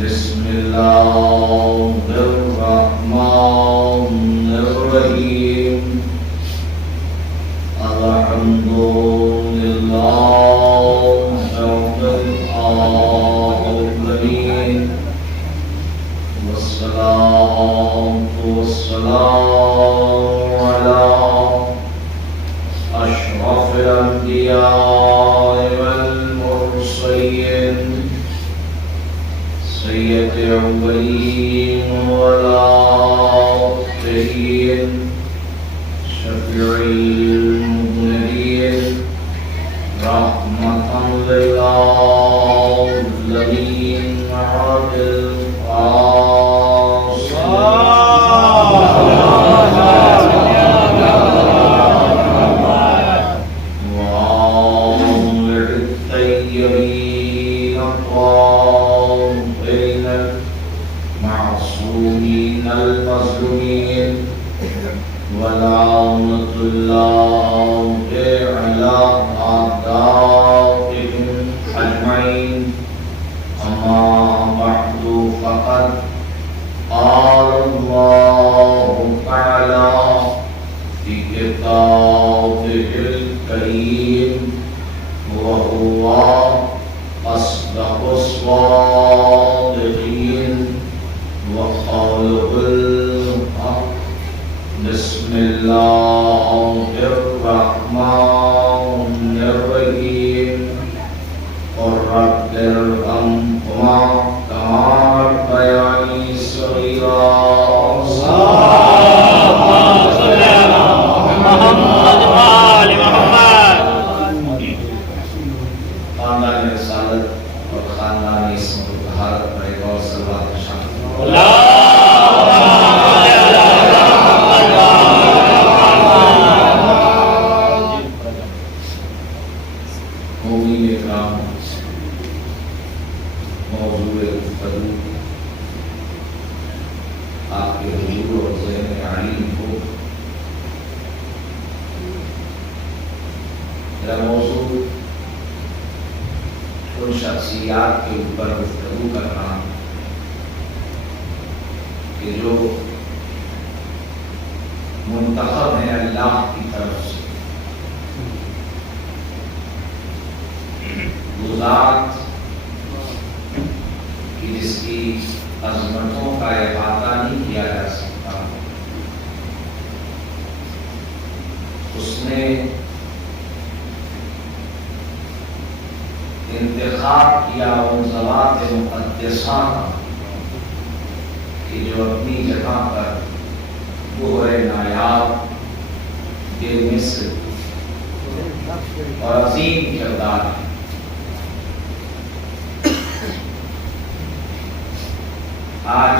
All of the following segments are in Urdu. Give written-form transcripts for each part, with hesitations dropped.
بسم الله الرحمن الرحيم الحمد لله رب العالمين والصلاة والسلام على أشرف الأنبياء والمرسلين سيد الأولين والآخرين شفيع المذنبين رحمة للعالمين عادل المظلومين ولعنة الله على أعدائهم أجمعين أما بعد فقد قال الله تعالى في كتابه الكريم وهو أصدق الصادقين وقوله الحق بسم الله الرحمن الرحيم قل رب ارحمهما كما ربياني صغيرا اللهم صل على محمد وآل محمد. خاندان رسالت اور خاندان اسم طہارت پر ایک اور صلوات شامل موضوع گفتگو آپ کے حضور اور ذہن علیم کو میرا موضوع ان شخصیات کے اوپر گفتگو کرنا کہ جو منتخب ہیں اللہ کی طرف سے، وہ ذات کہ جس کی عظمتوں کا احاطہ نہیں کیا جا سکتا، اس نے انتخاب کیا ان ذوات مقدسہ کا کہ جو اپنی جگہ پر گوہر نایاب، بے مثل اور عظیم کردار ہے۔ آج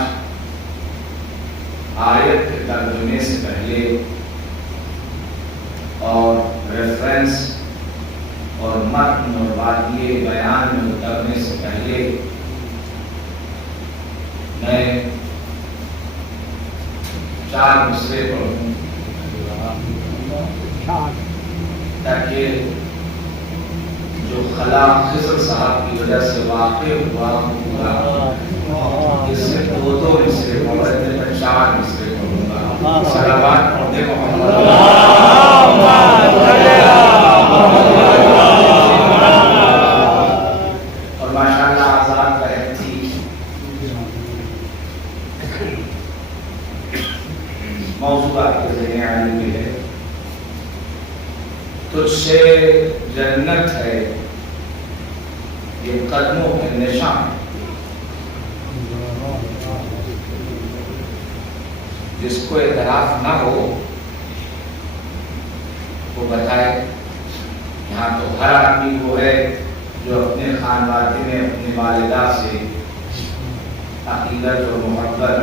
آیت کے ترجمے سے پہلے اور ریفرنس اور متن اور واقعے بیان میں اترنے سے پہلے میں 4 مصرے پڑھوں تاکہ جو خلا خضر صاحب کی وجہ سے واقع ہوا ہوگا، اس سے 2 مصرے پڑھ رہے تھے، میں 4 مصرے پڑھوں گا۔ صلوات پڑھتے محمد اور ماشاءاللہ آزاد بہن تھی، موضوع آپ کے ذہن عالم میں ہے، تجھ سے جنت ہے یہ قدموں کے نشان، جس کو اعتراف نہ ہو وہ بتائے۔ یہاں تو ہر آدمی وہ ہے جو اپنے خانوادے میں اپنی والدہ سے عقیدت اور محبت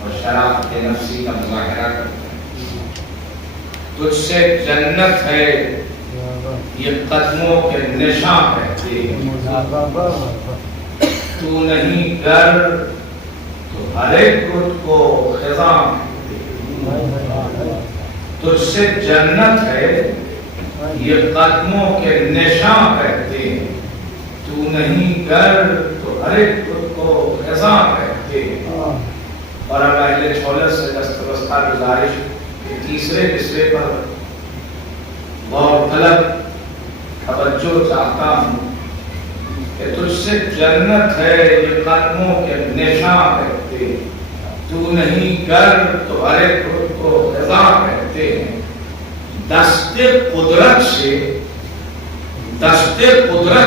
اور شرافت نفسی کا مظاہرہ کرتا ہے۔ تجھ سے جنت ہے یہ قدموں کے نشان رہتے ہیں، تو نہیں گر تو ہر ایک رت کو خزاں، تجھ سے جنت ہے یہ قدموں کے نشان رہتے ہیں، تو نہیں گر تو ہر ایک رت رضا کہتے ہیں. اور اب اہل چھولت سے دستبستہ گزارش کہ تیسرے مصرے پر غور طلب توجہ چاہتا ہوں کہ تجھ سے جنت ہے یہ قدموں کے نشاں کہتے ہیں. تو نہیں گر تو ہر ایک کو رضا کہتے ہیں. دست قدرت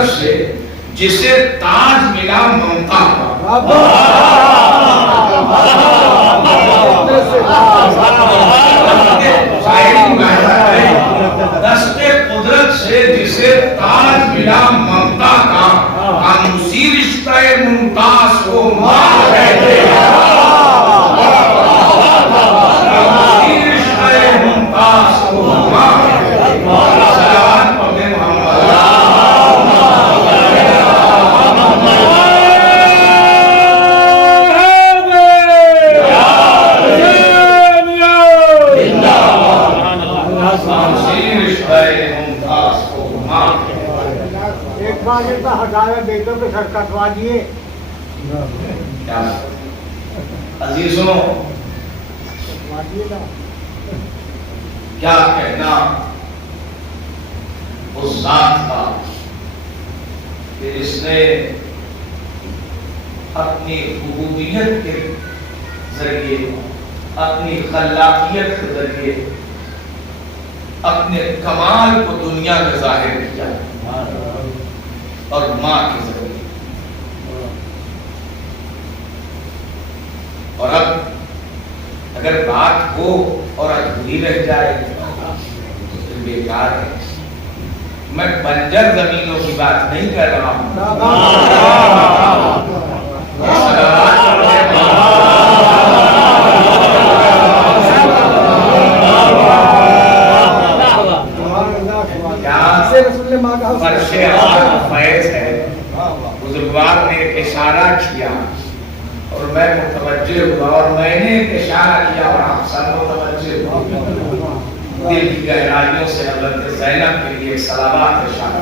سے جسے تاج ملا ممتا کا. دست قدرت سے جسے تاج ملا ممتا کا ہم اسی رشتہ ممتاز کو ماں کہتے ہیں. اسی رشتہ ممتاز کو ماں کہتے ہیں. صلوات پڑھیں محمد. ہزارہ بیٹوں کے سر کٹوا دیے. عزیزوں کیا کہنا اس ذات کا کہ جس نے اپنی ربوبیت کے ذریعے اپنی خلاقیت کے ذریعے اپنے کمال کو دنیا میں ظاہر کیا اور ماں کے ذریعے. اور اب اگر بات ہو اور ادھوری رہ جائے تو پھر بیکار ہے. میں بنجر زمینوں کی بات نہیں کر رہا ہوں. فیض ہے. بزرگوار نے ایک اشارہ کیا اور میں متوجہ ہوا اور میں نے ایک اشارہ کیا اور آپ سب متوجہ ہوا. دل کی گہرائیوں سے حضرت زینب کے لیے صلوات ارشاد.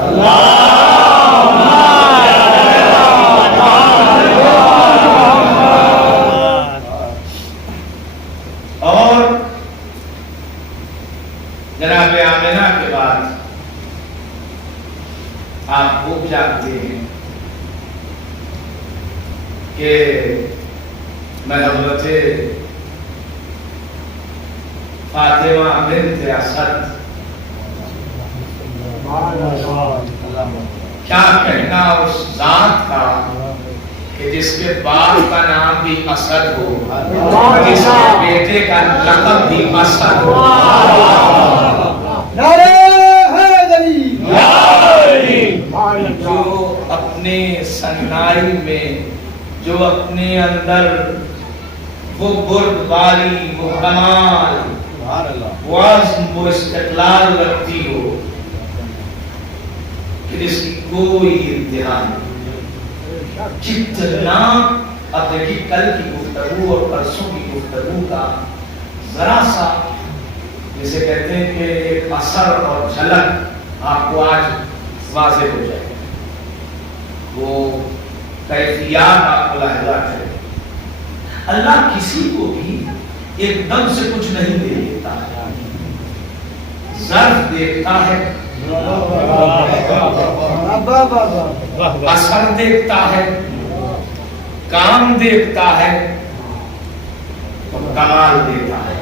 اور جناب آمنہ کے بعد آپ خوب جانتے ہیں کہ میں حضرت فاطمہ بنت اسد کیا کہنا اس ذات کا کہ جس کے باپ کا نام بھی اسد ہو, جس کے بیٹے کا لقب بھی اسد ہو. جو اپنے سنائی میں جو اپنے اندر وہ بردباری, وہ کمال, وہ عزم, وہ استقلال رکھتی ہو کہ جس کی کوئی انتہا نہیں. جتنا اب دیکھیے کل کی گفتگو اور پرسوں کی گفتگو کا ذرا سا جسے کہتے ہیں کہ ایک اثر اور جھلک آپ کو آج واضح ہو جائے. وہ کیفیات آپ کو لاحظہ کرے. اللہ کسی کو بھی ایک دم سے کچھ نہیں دے دیتا ہے. ظرف دیکھتا ہے, اثر دیکھتا ہے, کام دیکھتا ہے, کمال دیتا ہے.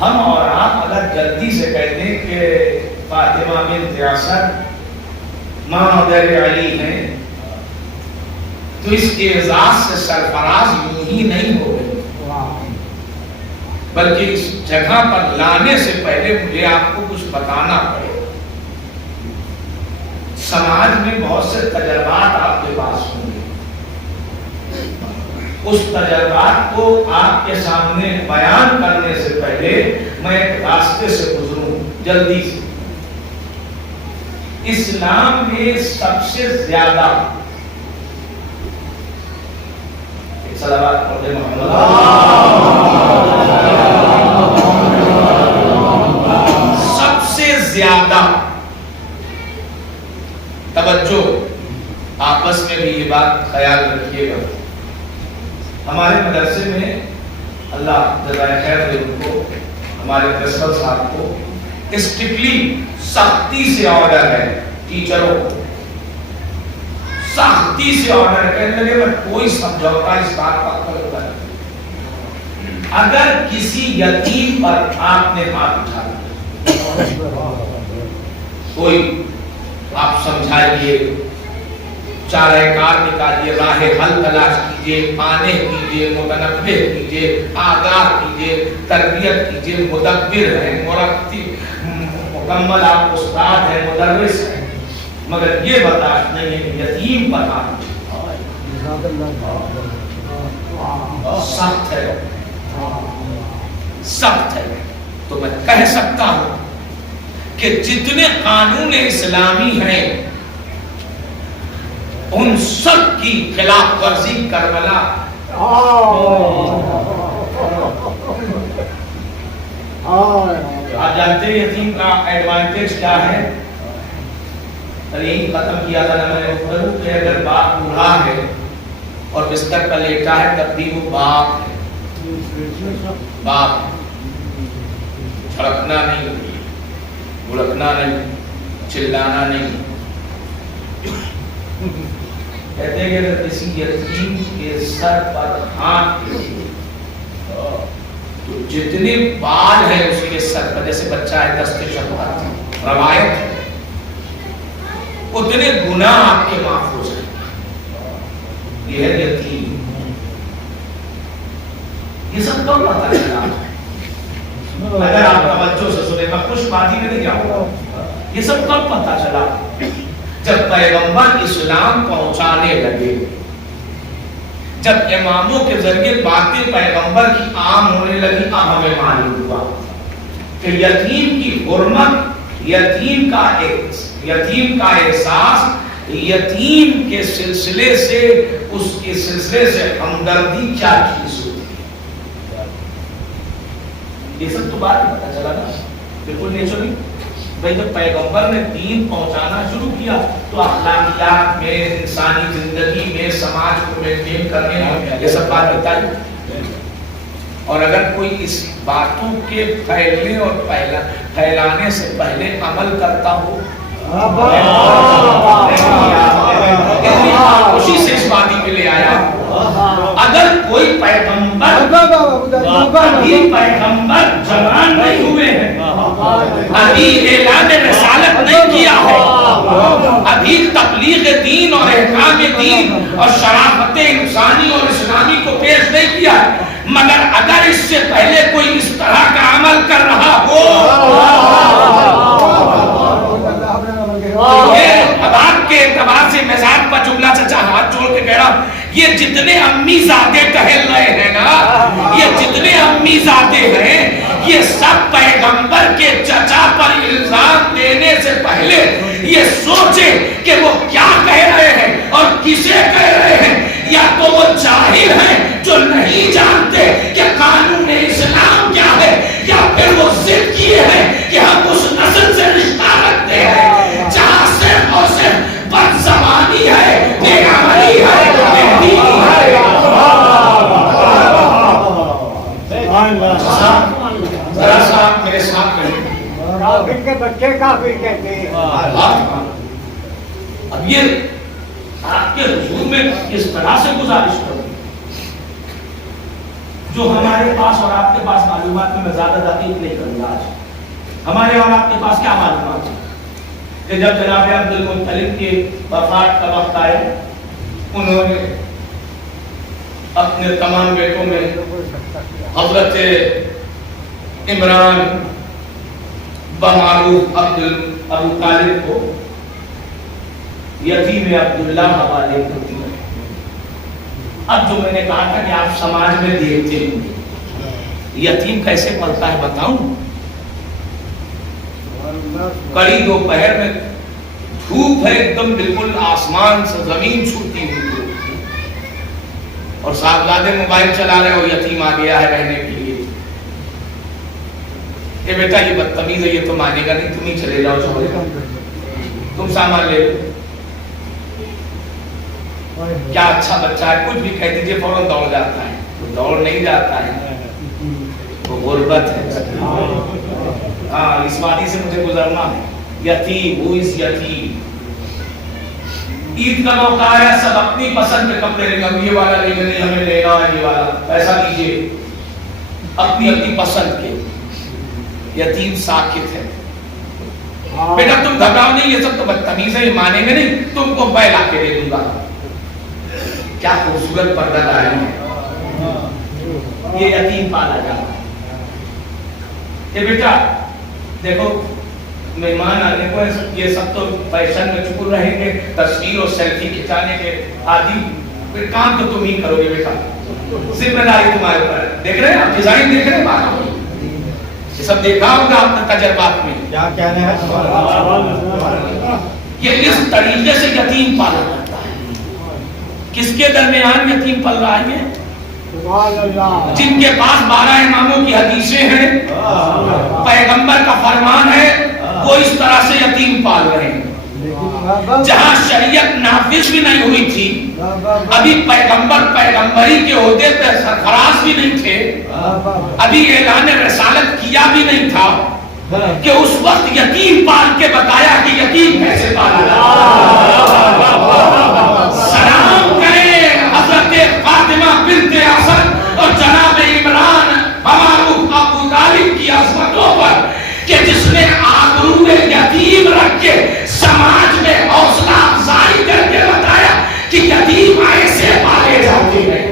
ہم اور آپ اگر جلدی سے کہہ دیں کہ فاطمہ بنت اسد ماں در علی ہیں تو اس کے اعزاز سے سرفراز یوں ہی نہیں ہو گئے, بلکہ اس جگہ پر لانے سے پہلے مجھے آپ کو کچھ بتانا پڑے. سماج میں بہت سے تجربات آپ کے پاس ہوں گے. اس تجربات کو آپ کے سامنے بیان کرنے سے پہلے میں ایک راستے سے گزروں جلدی سے. اسلام میں سب سے زیادہ صلوات پڑھیں محمد, سب سے زیادہ توجہ آپس میں بھی یہ بات خیال رکھیے گا. ہمارے مدرسے میں اللہ جزائے خیر دے ان کو، ہمارے پرنسپل صاحب کو اسٹرکٹلی سختی سے آرڈر ہے ٹیچروں کو، سختی سے آرڈر ہے، کہنے لگے میں کوئی سمجھوتا اس بات کا کروں گا اگر کسی یتیم پر آپ نے ہاتھ اٹھا دیا، کوئی آپ سمجھائیے، چارہ کار نکالیے، راہ حل تلاش کیجئے، مانع کیجئے، متنبہ کیجئے، آگاہ کیجئے، تربیت کیجئے، مدبر ہیں، مرتب مکمل آپ استاد ہیں، مدرس ہیں، مگر یہ برداشت نہیں ہے کہ یتیم پر ہاتھ سخت ہے، سخت ہے. تو میں کہہ سکتا ہوں کہ جتنے قانون اسلامی ہیں ان سب کی خلاف ورزی کربلا. آپ جانتے ہیں یتیم کا ایڈوانٹیج کیا ہے؟ تعلیم ختم کیا تھا میں نے گفتگو کہ اگر باپ بوڑھا ہے اور بستر پر لیٹا ہے تب بھی وہ باپ ہے، باپ ہے. چھڑکنا نہیں، بھڑکنا نہیں، چلانا نہیں. کہتے ہیں کہ اگر کسی یتیم کے سر پر ہاتھ تو جتنے بال ہیں اس کے سر پر، جیسے بچہ ہے دست شفقت روایت ہے، اتنے گناہ آپ کے محفوظ ہیں. یہ ہے یتیم. یہ سب کب پتہ چلا؟ اگر آپ توجہ سے سنیں، میں خوش بازی میں نہیں جاؤں گا. یہ سب کب پتہ چلا؟ جب پیغمبر اسلام پہنچانے لگے، جب اماموں کے ذریعے باتیں پیغمبر کی عام ہونے لگی، اب ہمیں معلوم ہوا کہ یتیم کی حرمت، یتیم کا احساس، یتیم کے سلسلے سے، اس کے سلسلے سے ہمدردی کیا چیز ہوتی ہے. یہ سب تو بات پتہ چلا نا، بالکل نیچرلی. بھائی جب پیغمبر نے دین پہنچانا شروع کیا تو اخلاقیات میں، انسانی زندگی میں، سماج کو مینٹین کرنے میں یہ سب بات بتائی. اور اگر کوئی اس باتوں کے پھیلنے اور پھیلانے سے پہلے عمل کرتا ہو، خوشی سے اس بات میں لے آیا. اگر کوئی پیغمبر ابھی پیغمبر جوان نہیں ہوئے ہیں، ابھی اعلان رسالت نہیں کیا ہے، ابھی تبلیغ دین اور احکام دین اور شرافت انسانی اور اسلامی کو پیش نہیں کیا ہے، مگر اگر اس سے پہلے کوئی اس طرح کا عمل کر رہا ہو، یہ اب آپ کے اعتبار سے مزاج پر جملہ چچا ہاتھ جوڑ کے کہہ رہا ہوں، یہ جتنے امی زادے ٹہل رہے ہیں نا، یہ جتنے امی زادے ہیں، یہ سب پیغمبر کے چچا پر الزام دینے سے پہلے یہ سوچے کہ وہ کیا کہہ رہے ہیں اور کسے کہہ رہے ہیں. یا تو وہ جاہل ہیں جو نہیں جانتے کہ قانون اسلام کیا ہے، یا پھر وہ ضد کیے ہیں کہ ہم اس نسل سے رشتہ رکھتے ہیں جہاں صرف اور صرف بد زبانی ہے، نیامنی ہے، بےدینی ہے. ذرا سا میرے ساتھ رہیں. کافر کے بچے کافر کہتے ہیں. اب یہ آپ کے حضور میں اس طرح سے گزارش کروں جو ہمارے پاس اور آپ کے پاس معلومات میں زیادہ دقیق نہیں کروں گا. آج ہمارے اور آپ کے پاس کیا معلومات ہے کہ جب جناب عبد المطلب کے وفات کا وقت آئے، انہوں نے اپنے تمام بیٹوں میں حضرت عمران بمعروف ابو طالب کو یتیم عبداللہ حوالے کر دیا. اب جو میں نے کہا تھا کہ آپ سماج میں دیکھتے ہوں یتیم کیسے پلتا ہے بتاؤں. کڑی دوپہر میں دھوپ ہے، ایک دم بالکل آسمان سے زمین چھوٹتی ہوئی، اور صاحبزادے موبائل چلا رہے ہو، یتیم آ گیا ہے رہنے کے لیے. کہ بیٹا یہ بدتمیز ہے، یہ تو مانے گا نہیں، تم ہی چلے جاؤ، چھوڑے گا، تم سامان لے لو. کیا اچھا بچہ ہے، کچھ بھی کہہ دیجیے فوراً دوڑ جاتا ہے. وہ دوڑ نہیں جاتا ہے، وہ غربت ہے. ہاں اس وادی سے مجھے گزرنا ہے. یتیم، who is یتیم. عید کا موقع آیا، سب اپنی پسند کے کپڑے لیں گے، یہ والا لیں گے، نہیں ہمیں لینا ہے یہ والا، پیسہ دیجیے. اپنی اپنی پسند کے. یتیم ساکت ہے. بیٹا تم گھبراؤ نہیں، یہ سب تو بدتمیز ہے، یہ مانیں گے نہیں، تم کو میں لا کے دے دوں گا. کیا خوبصورت پردہ لائے ہیں. یہ یتیم پالا جاتا ہے. کہ بیٹا دیکھو مہمان آنے کو یہ سب تو فیشن میں چکر رہیں گے، تصویر اور سیلفی کھچانے کے عادی. پھر کام تو تم ہی کرو گے بیٹا، ذمہ داری تمہارے اوپر. دیکھ رہے ہیں آپ ڈیزائن دیکھ رہے ہیں، بات یہ سب دیکھا ہوگا آپ نے تجربات میں. کیا کہنے ہیں. یہ اس طریقے سے یتیم پالا جاتا ہے. کس کے درمیان یتیم پل رہا ہے؟ جن کے پاس 12 اماموں کی حدیثیں ہیں، پیغمبر کا فرمان ہے، وہ اس طرح سے یتیم پال رہے ہیں. جہاں شریعت نافذ بھی نہیں ہوئی تھی، ابھی پیغمبری کے عہدے پہ سرفراز بھی نہیں تھے، ابھی اعلان رسالت کیا بھی نہیں تھا، کہ اس وقت یتیم پال کے بتایا کہ یتیم کیسے پالا جاتا. سلام کریں حضرت فاطمہ بنت اسد اور جناب عمران معروف ابو طالب کی عظمتوں پر، کہ جس نے آبرو یتیم رکھ کے سماج میں حوصلہ افزائی کر کے بتایا کہ یتیم ایسے پالے جاتے ہیں.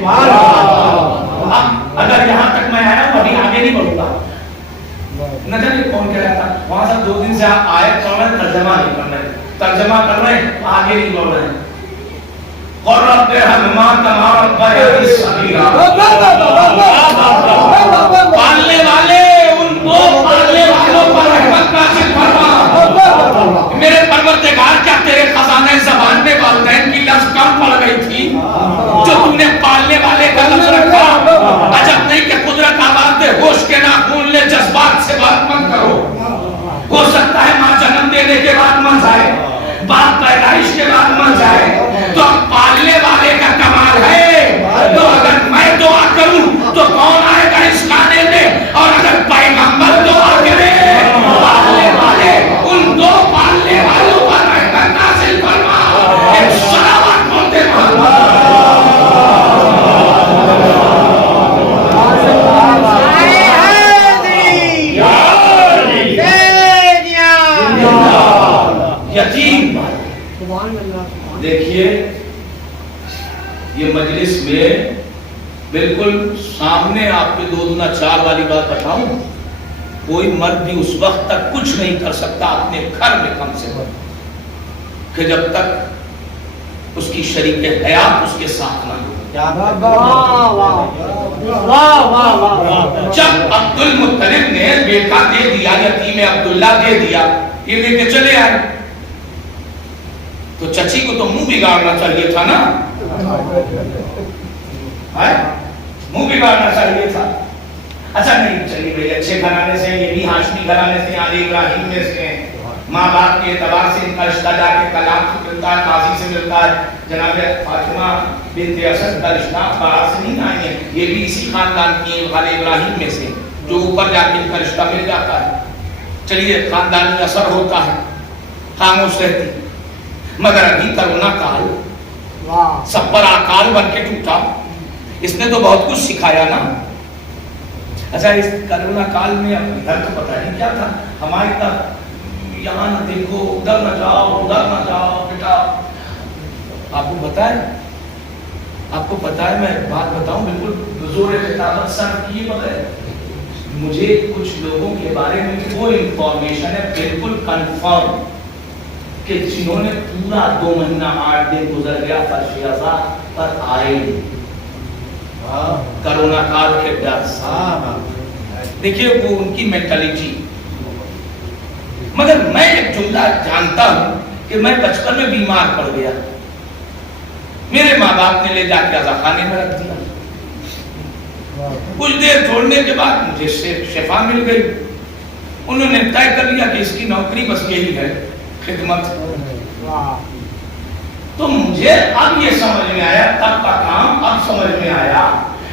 اگر یہاں تک میں آیا ہوں، ابھی آگے نہیں بڑھوں گا. نہ جانے کون کہہ رہا تھا وہاں سے 2 دن سے آپ آیت پڑھ رہے ہیں، ترجمہ نہیں کر رہے ہیں، ترجمہ کر رہے ہیں، آگے نہیں بڑھ رہے ہیں. قرۃ رحمہ تمام بیان صغیرہ. پالنے والے ان کو پالنے والوں پر رحمت نازل فرما. میرے پروردگار، کیا تیرے خزانے زبان میں والدین کی لفظ کم پڑ گئی تھی جو تم نے پالنے والے کا لفظ رکھا؟ عجب نہیں کہ قدرت آواز دے، ہوش کے ناخون لے، جذبات سے بات مت کرو. ہو سکتا ہے ماں جنم دینے کے بعد مر جائے، باپ پیدائش کے بعد مر جائے، تو پالنے والے کا کمال ہے. تو اگر میں دعا کروں تو کون آئے گا اس کھانے میں؟ اور اگر پیغمبر دعا کرے، پالنے والے ان دو پالنے والوں پر رحمت نازل فرما. ایک صلوات پڑھتے یتیم. دیکھیے یہ مجلس میں بالکل سامنے آپ کے 2 دنا 4 والی بات بتاؤں، کوئی مرد بھی اس وقت تک کچھ نہیں کر سکتا اپنے گھر میں کم سے کم، کہ جب تک اس کی شریک حیات اس کے ساتھ نہ ہو. جب عبد المطلب نے بیٹا دے دیا، یتیم عبداللہ دے دیا، یہ لے کے چلے آئے، تو چچی کو تو منہ بگاڑنا چاہیے تھا نا، منہ بگاڑنا چاہیے تھا. اچھا نہیں چلیے بھائی اچھے گھرانے سے، یہ بھی ہاشمی گھرانے سے، آل ابراہیم میں سے، ماں باپ کے اعتبار سے ان کا رشتہ جا کے کلام سے ملتا ہے، قاضی سے ملتا ہے. جناب فاطمہ بنت اسد کا رشتہ باہر سے نہیں آئی ہے، یہ بھی اسی خاندان کی آل ابراہیم میں سے، جو اوپر جا کے ان کا رشتہ مل جاتا ہے. چلیے خاندانی اثر ہوتا ہے، خاموش رہتی. مگر ابھی کرونا کال سب پر آکال بن کے ٹوٹا، اس نے تو بہت کچھ سکھایا نا. اچھا اس کرونا کال میں اپنے گھر تو پتہ نہیں کیا تھا، ہماری طرف یہاں نہ دیکھو، ادھر نہ جاؤ، ادھر نہ جاؤ. بیٹا آپ کو پتا ہے میں بات بتاؤں بالکل زور خطابت سر کی بغیر، مجھے کچھ لوگوں کے بارے میں وہ انفارمیشن ہے بالکل کنفرم کہ جنہوں نے پورا 2 مہینہ 8 دن گزر گیا فرش ازا پر آئے کرونا کال کے ڈر سے. دیکھیے وہ ان کی مینٹلٹی. مگر میں ایک جملہ جانتا ہوں کہ میں بچپن میں بیمار پڑ گیا، میرے ماں باپ نے لے جا کے ازا خانے میں رکھ دیا. کچھ دیر چھوڑنے کے بعد مجھے شفا مل گئی. انہوں نے طے کر لیا کہ اس کی نوکری بس یہی ہے، خدمت. تو مجھے اب یہ سمجھ میں آیا، تب کا کام اب سمجھ میں آیا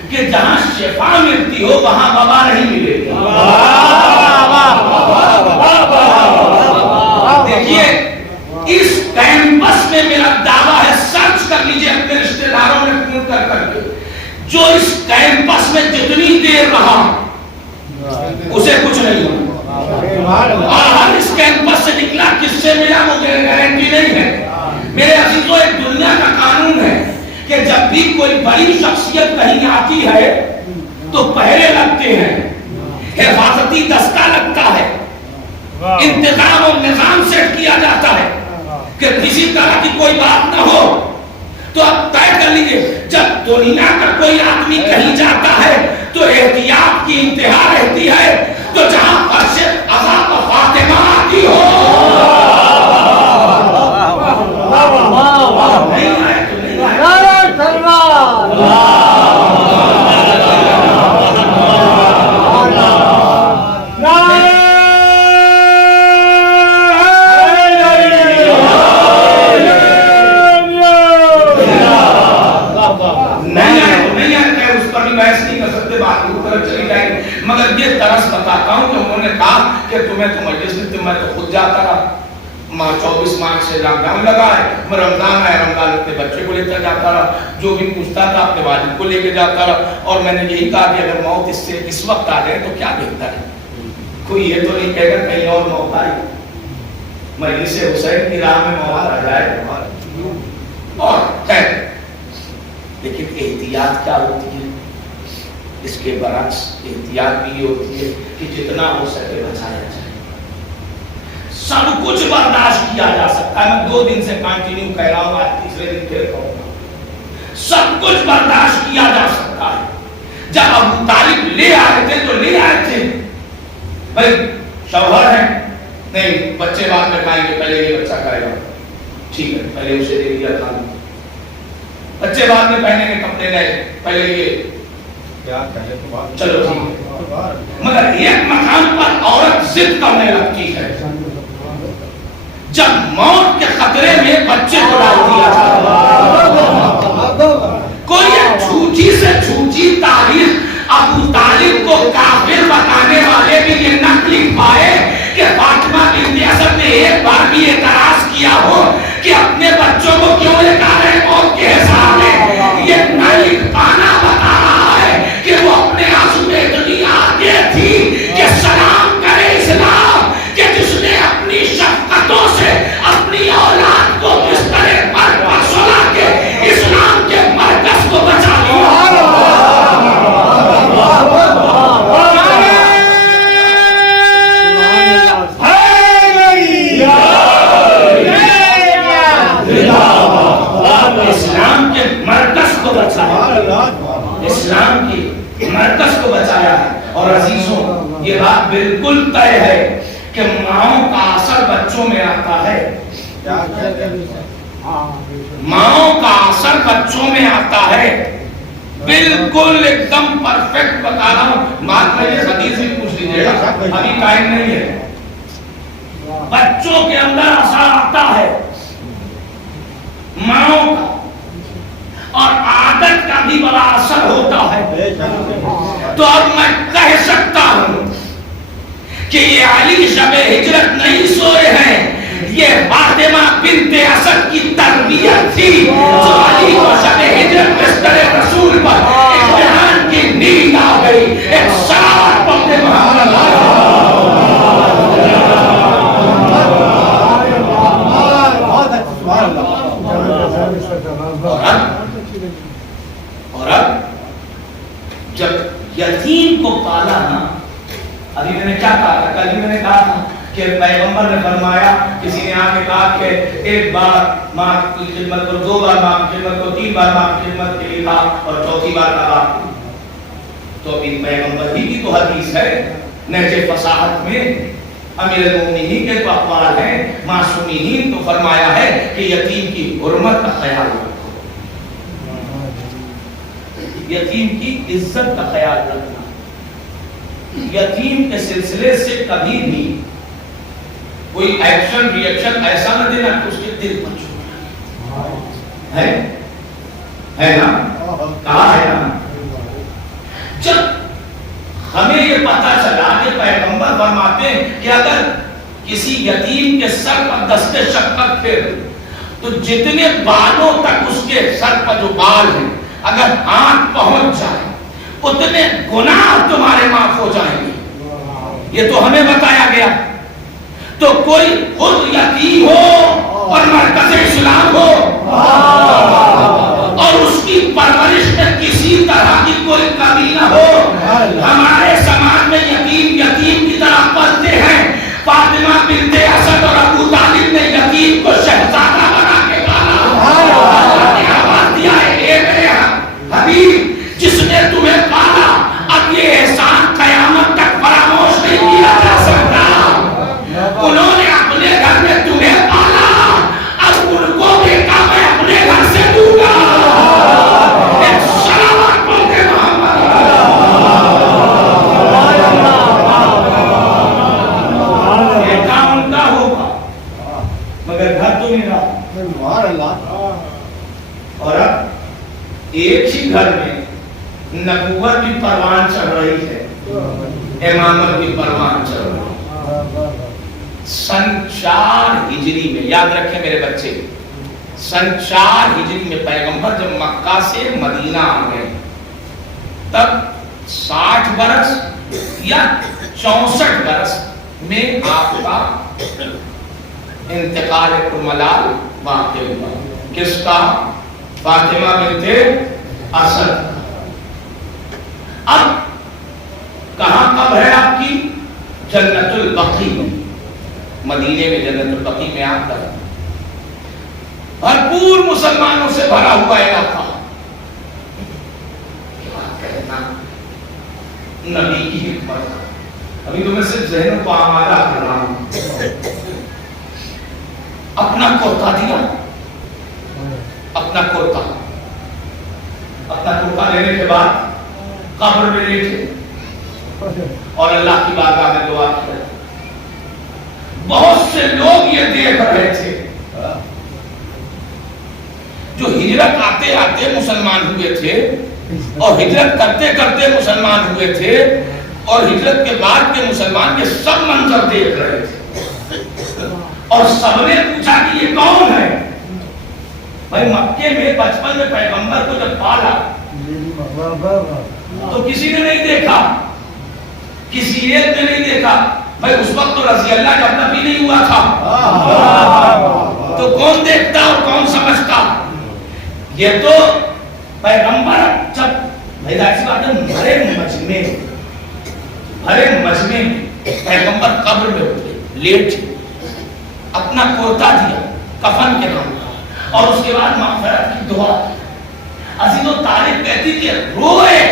کہ جہاں شفا ملتی ہو وہاں وبا نہیں ملے گی۔ دیکھیے اس کیمپس میں میرا دعویٰ ہے، سرچ کر لیجئے اپنے رشتہ داروں میں فون کر کر کے، جو اس کیمپس میں جتنی دیر رہا اسے کچھ نہیں ہوا، اور ہر اس کیمپس سے نکلا کس سے ملا مجھے گارنٹی نہیں ہے۔ میرے عزیزوں، ایک دنیا کا قانون ہے کہ جب بھی کوئی بڑی شخصیت کہیں آتی ہے تو پہرے لگتے ہیں، حفاظتی دستہ لگتا ہے، انتظام اور نظام سیٹ کیا جاتا ہے کہ کسی طرح کی کوئی بات نہ ہو۔ تو اب طے کر لیجیے، جب دنیا کا کوئی آدمی کہیں جاتا ہے تو احتیاط کی انتہا رہتی ہے، تو جہاں فرش عزا و فاطمہ آتی ہو نہیں آئے تو نہیں آئے۔ مگر یہ طرز بتاتا ہوں کہ انہوں نے کہا کہ تمہیں تو مجلس میں تو خود جاتا رہا، 24 مارچ سے لاک ڈاؤن لگا ہے، میں رمضان آیا، رمضان اپنے بچے کو لے کر جاتا رہا، جو بھی پوچھتا تھا اپنے والد کو لے کے جاتا رہا، اور میں نے یہی کہا کہ اگر موت اس سے اس وقت آ جائے تو کیا بہتر ہے، کوئی یہ تو نہیں کہے گا کہیں اور موت آئی، مجلس حسین کی راہ میں موت آ جائے اور خیر۔ لیکن احتیاط کیا ہوتی ہے؟ اس کے برعکس احتیاط بھی یہ ہوتی ہے کہ جتنا ہو سکے بچایا جائے۔ سب کچھ برداشت کیا جا سکتا ہے، میں 2 دن سے کنٹینیو کہہ رہا ہوں، آج تیسرے دن پھر کہوں گا، سب کچھ برداشت کیا جا سکتا ہے۔ جب ابو طالب لے آئے تھے تو لے آئے تھے، بھائی شوہر ہیں، نہیں بچے بعد میں کھائیں گے، پہلے یہ بچہ کھائے گا، ٹھیک ہے پہلے اسے دے دیا کھانا، بچے بعد میں پہنے کے کپڑے نئے، پہلے یہ چلو ٹھیک ہے۔ مگر ایک مقام پر عورت ضد کرنے لگتی ہے، جب موت کے خطرے میں بچے کو ڈال دیا جائے، کوئی ایک جھوٹی سے جھوٹی تاریخ ابو طالب کو کافر بتانے والے بھی یہ نہ لکھ پائے کہ فاطمہ بنت اسد نے ایک بار بھی اعتراض کیا ہو کہ اپنے بچوں کو کیوں لے کر رہے موت کے حساب میں، یہ نہ لکھ پانا بتا رہا ہے کہ وہ اپنے آنسو میں اتنی آگے تھی کہ سلام کرے اسلام کہ جس نے اپنی شفقتوں سے اپنی اولاد کو بستر پر سلا کے اسلام کے مرکز کو بچا لیا۔ اسلام کے مرکز کو بچایا، اسلام کی مرکز کو بچایا ہے۔ اور عزیزوں یہ بات بالکل طے ہے کہ ماؤں کا اثر بچوں میں آتا ہے، ماؤں کا اثر بچوں میں آتا ہے، بالکل ایک دم پرفیکٹ بتا رہا ہوں۔ بات میں یہ حدیث بھی پوچھ لیجیے گا، ابھی ٹائم نہیں ہے۔ بچوں کے اندر اثر آتا ہے ماؤں کا، اور عادت کا بھی بڑا اثر ہوتا ہے۔ تو اب میں کہہ سکتا ہوں کہ یہ علی شب ہجرت نہیں سوئے ہیں، یہ فاطمہ بنت اسد کی تربیت تھی جو علی کو شب ہجرت بستر رسول پر امتحان کی نیند آ گئی۔ ایک صلوات پڑھتے محمد اور اب جب یتیم کو پالا نا، ابھی میں نے کیا کہا تھا، کل بھی میں نے کہا تھا کہ پیغمبر نے فرمایا، کسی نے آ کے کہا کہ ایک بار ماں کی خدمت کرو، 2 بار ماں کی خدمت کرو، 3 بار ماں کی خدمت کے لیے کہا اور 4تھی بار کہا۔ تو ابھی پیغمبر ہی کی تو حدیث ہے، نہج فصاحت میں امیر المومنین کے تو اقوال ہیں، معصومین تو فرمایا ہے کہ یتیم کی حرمت کا خیال رکھو، یتیم کی عزت کا خیال رکھنا، یتیم کے سلسلے سے کبھی بھی کوئی ایکشن ری ایکشن ایسا نہ دینا کہ اس کے دل پر چھوٹ لگے۔ ہے نا؟ کہا ہے نا؟ جب ہمیں یہ پتا چلا کہ پیغمبر فرماتے ہیں کہ اگر کسی یتیم کے سر پر دستے شفقت پھیر تو جتنے بالوں تک اس کے سر پر جو بال ہیں اگر ہاتھ پہنچ جائے اتنے گناہ تمہارے معاف ہو جائیں گے. یہ تو ہمیں بتایا گیا. تو کوئی خود یتیم ہو اور مرکز اسلام ہو اور اس کی پرورش میں کسی طرح کی کوئی کمی نہ ہو. ہمارے سماج میں یتیم کی طرح پلتے ہیں. فاطمہ بنت اسد اور ابو طالب نے یتیم کو شہزادہ بنا کے آواز دیا ہے اے میرے حبیب جس نے تمہیں پالا اب یہ احسان قیامت تک فراموش نہیں کیا جا سکتا. انہوں نے اپنے گھر میں تمہیں پالا اب ان کو دیکھا میں اپنے گھر سے دوں گا. ایک سلامت بولتے محمد یہ کام ان کا ہوگا مگر گھر تو نہیں رہا. اور اب ایک ہی گھر میں نبوت بھی پروان چڑھ رہی ہے, امامت بھی پروان چڑھ رہی ہے. سن 4 ہجری میں, یاد رکھیں میرے بچے, سن 4 ہجری میں پیغمبر جب مکہ سے مدینہ آ گئے تب 60 برس یا 64 برس میں آپ کا انتقال کرملال واقع ہوا. کس کا؟ فاطمہ بنت اسد. اب کہاں قبر ہے آپ کی؟ جنت البقیع میں, مدینے میں جنت البقیع میں آپ کا بھرپور مسلمانوں سے بھرا ہوا علاقہ. کیا کہنا نبی کی حکمت. ابھی تو میں صرف ذہنوں کو آمادہ کر رہا ہوں. اپنا کرتا دیا, اپنا کرتا لینے کے بعد قبر میں لیٹے اور اللہ کی بارگاہ میں دعا کی. بہت سے لوگ یہ دیکھ رہے تھے جو ہجرت آتے آتے مسلمان ہوئے تھے اور ہجرت کرتے کرتے مسلمان ہوئے تھے اور ہجرت کے بعد کے مسلمان کے سب منظر دیکھ رہے تھے اور سب نے پوچھا کہ یہ کون ہے. بھائی مکے میں بچپن میں پیغمبر کو جب پالا تو کسی نے نہیں دیکھا, کسی ایک نے نہیں دیکھا. بھائی اس وقت تو رضی اللہ جب نبی نہیں ہوا تھا تو کون دیکھتا اور کون سمجھتا. یہ تو پیغمبر جب بھائی ایسی بات ہے بھرے مجمع پیغمبر قبر میں ہوتے لیٹ اپنا کرتا دیا کفن کے نام اور اس کے بعد مغفرت کی دعا. عزیز و طالب کہتی کہ روئے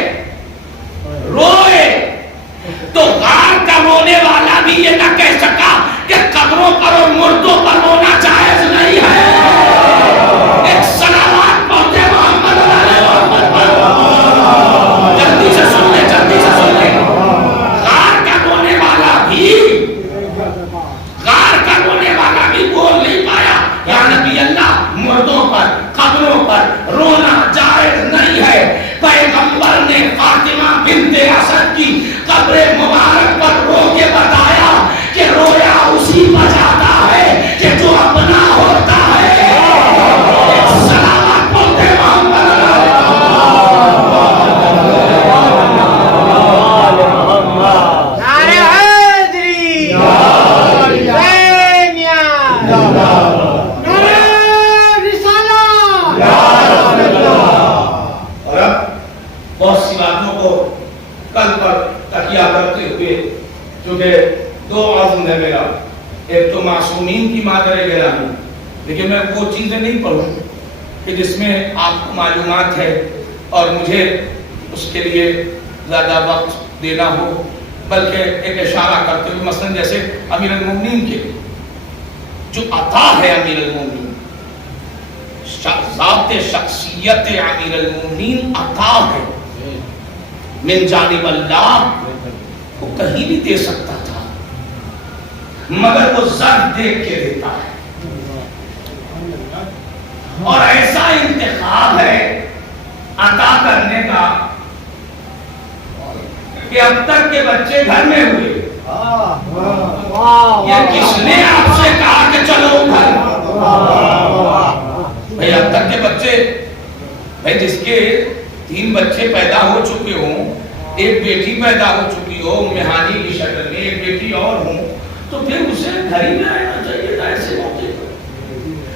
تو غار کا رونے والا بھی یہ نہ کہہ سکا کہ قبروں پر اور مردوں پر رونا جائز نہیں ہے. ایک صلوات پڑھتے محمد جلدی سے سن لے. غار کا رونے والا بھی بول نہیں پایا یا نبی اللہ مردوں پر قبروں پر رونا جائز نہیں ہے. پیغمبر نے فاطمہ بنت اسد کی قبر مبارک پر رو کے بتایا کہ رویا اسی پر جاتا ہے کہ جو اپنا ہوتا ہے. سلامت بولتے محمد نعرہ حیدری زینیا نعرہ رسالہ. اور اب بہت سی باتوں کو کل پر تکیہ کرتے ہوئے چونکہ 2 عزم ہے میرا, ایک تو معصومین کی مادر گرامی, لیکن میں وہ چیزیں نہیں پڑھوں کہ جس میں آپ کو معلومات ہے اور مجھے اس کے لیے زیادہ وقت دینا ہو, بلکہ ایک اشارہ کرتے ہوئے مثلا جیسے امیر المومنین کے جو عطا ہے امیر المومنین, ذات شخصیت امیر المومنین عطا ہے من جانب اللہ, وہ کہیں بھی دے سکتا تھا مگر وہ ظرف دیکھ کے دیتا ہے. اور ایسا انتخاب ہے عطا کرنے کا کہ اب تک کے بچے گھر میں ہوئے. یہ کس نے آپ سے کہا کہ چلو گھر؟ بھائی اب تک کے بچے، بھائی جس کے 3 بچے پیدا ہو چکے ہوں، ایک بیٹی پیدا ہو چکی ہو مہانی کی شکل میں، ایک بیٹی اور ہوں، تو پھر اسے گھر ہی میں رہنا چاہیے تھا ایسے موقع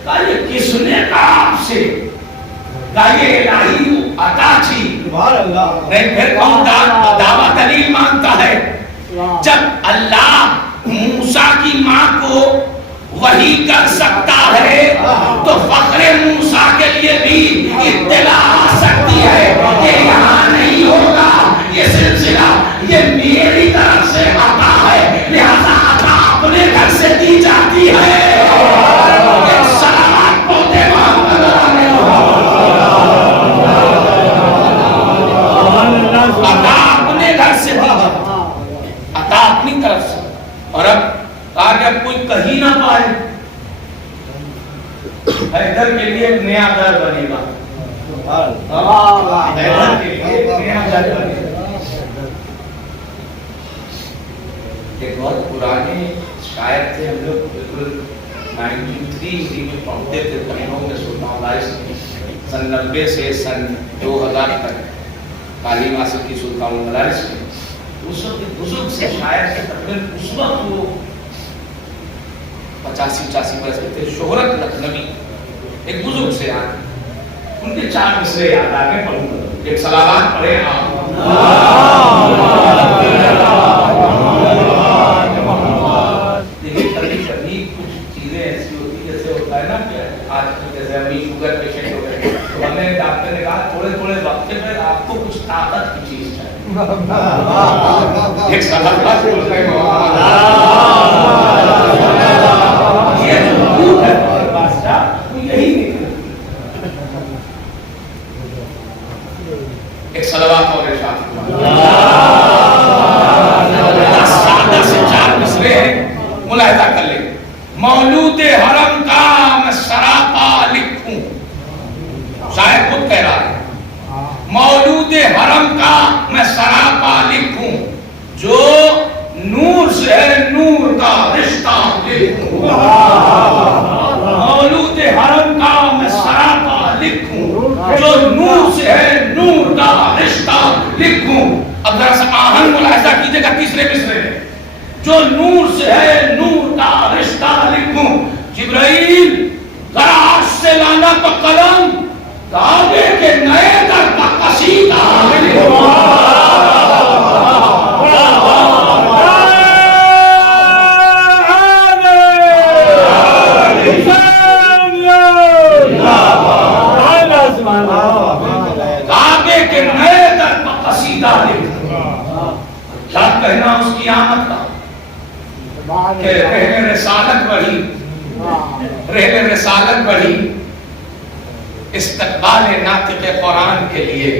پر. یہ کس نے کہا آپ سے؟ یہ الہی عطا تھی. نہیں پھر کون دعویٰ دلیل مانگتا ہے؟ جب اللہ موسیٰ کی ماں کو وحی کر سکتا ہے تو فخر موسیٰ کے لیے بھی اطلاع آ سکتی ہے کہ یہاں نہیں ہوگا یہ سلسلہ، یہ میری طرف سے عطا ہے، لہذا عطا اپنے گھر سے دی جاتی ہے. سلامات پوتے محمد عطا اپنے گھر سے دی جاتی، عطا اپنی طرف سے. اور اب آگے اب کوئی کہیں نہ پائے حیدر کے لیے ایک نیا گھر بنے گا. حیدر کے لیے ایک نیا گھر بنے گا. ایک بہت پرانے شاعر تھے، ہم لوگ بالکل 93 میں پڑھتے تھے پڑھنوں میں سلطان رائس میں، سن 90 سے سن 2000 تک کالی ماسک کی سلطان مدارس میں. اس وقت بزرگ سے شاعر کے تقریباً اس وقت وہ 85-86 برس کے تھے، شہرت لکھنوی، ایک بزرگ سے آتے. ان کے 4 مصرے یاد آگے پڑھوں گا. ایک صلوات پڑھے آپ. دیکھیے کبھی کبھی کچھ چیزیں ایسی ہوتی جیسے ہوتا ہے نا کہ آج جیسے ابھی شوگر پیشنٹ ہو گئے تو ہم نے ڈاکٹر نے کہا تھوڑے تھوڑے وقت میں آپ کو کچھ طاقت کی چیز چاہیے. ایک صلوات پڑھتے ہیں. یہ جو دودھ ہے بادشاہ وہ یہی نکلے. ایک صلوات اور ارشاد سادہ سے 4 مصرے ہیں، ملاحظہ کر لیں. مولود حرم کا میں سراپا لکھوں، شاعر خود کہہ رہا ہے مولود حرم کا میں سراپا لکھوں، جو نور سے ہے نور کا رشتہ لکھوں. مولود حرم کا میں سراپا لکھوں، جو نور سے ہے نور کا رشتہ لکھوں. اب ذرا سا آہنگ ملاحظہ کیجئے گا تیسرے مصرے میں، جو نور سے ہے نور کا رشتہ لکھوں. جبرائیل ذرا عرش سے لانا تو قلم، کعبے کے نئے در کا قصیدہ لکھوں. کعبے کے نئے در کا قصیدہ لکھوں. کیا کہنا اس کی آمد کا کہ رحل رسالت بڑھی، رحل رسالت بڑھی استقبال ناطق قرآن کے لیے.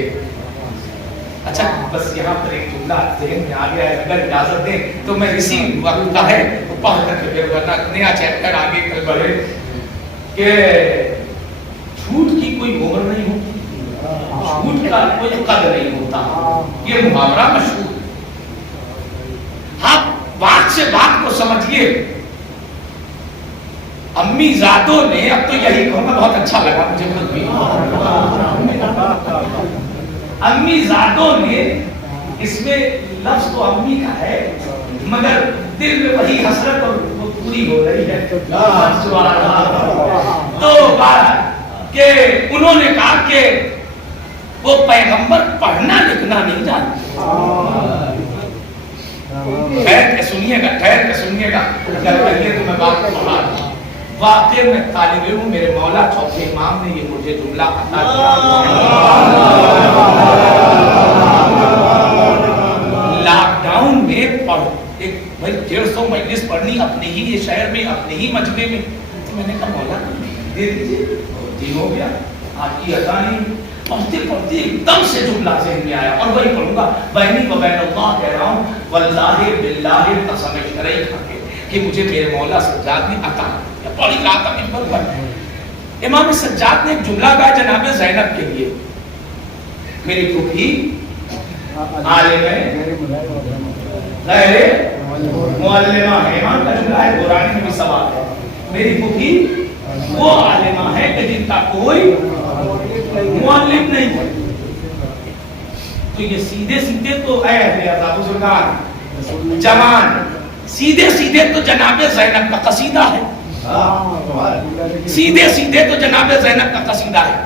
اچھا بس یہاں پر ایک جملہ ذہن میں آ گیا ہے، اگر اجازت دیں تو میں اسی وقت کا ہے وہ پڑھ کر کے پھر ورنہ نیا چیپٹر آگے کل بڑھے کہ جھوٹ کی کوئی عمر نہیں ہوتی، جھوٹ کا کوئی قد نہیں ہوتا. یہ محاورہ مشہور. آپ بات سے بات کو سمجھیے. امی زادوں نے، اب تو یہی کہوں گا بہت اچھا لگا مجھے خود بھی، امی زادوں نے، اس میں لفظ تو امی کا ہے مگر دل میں وہی حسرت اور وہ پوری ہو رہی ہے. تو بات کہ انہوں نے کہا کہ وہ پیغمبر پڑھنا لکھنا نہیں جانتے. ٹھہر کے سنیے گا، ٹھہر کے سنیے گا، اگر کہیے تو میں بات کو پڑھا دوں. واقع میں طالب علم میرے مولا چوتھے امام نے یہ مجھے جملہ عطا کیا. لاک ڈاؤن میں ایک 150 مجلس پڑھنی اپنے ہی یہ شہر میں، اپنے ہی مجمع میں. تو میں نے کہا مولا دے دیجیے، دن ہو گیا آپ کی عطا نہیں. پڑھتے پڑھتے ایک دم سے جملہ ذہن میں آیا اور وہی پڑھوں گا. بینی و بین اللہ کہہ رہا ہوں، واللہ باللہ قسم شرعی کھا کے کہ مجھے میرے مولا سجاد نے عطا کیا. پڑھی رہا تھا من پر امام سجاد نے ایک جملہ کہا جناب زینب کے لیے، میری پھوپھی عالم غیر معلمہ ہے، ایمان کا جملہ ہے، قرآن میں بھی سوال ہے، میری پھوپھی وہ عالمہ ہے کہ جن کا کوئی معلم نہیں ہے۔ تو یہ سیدھے سیدھے تو اے ابو بزرگان جوان، سیدھے سیدھے تو جناب زینب کا قصیدہ ہے، سیدھے سیدھے تو جناب زینب کا قصیدہ ہے،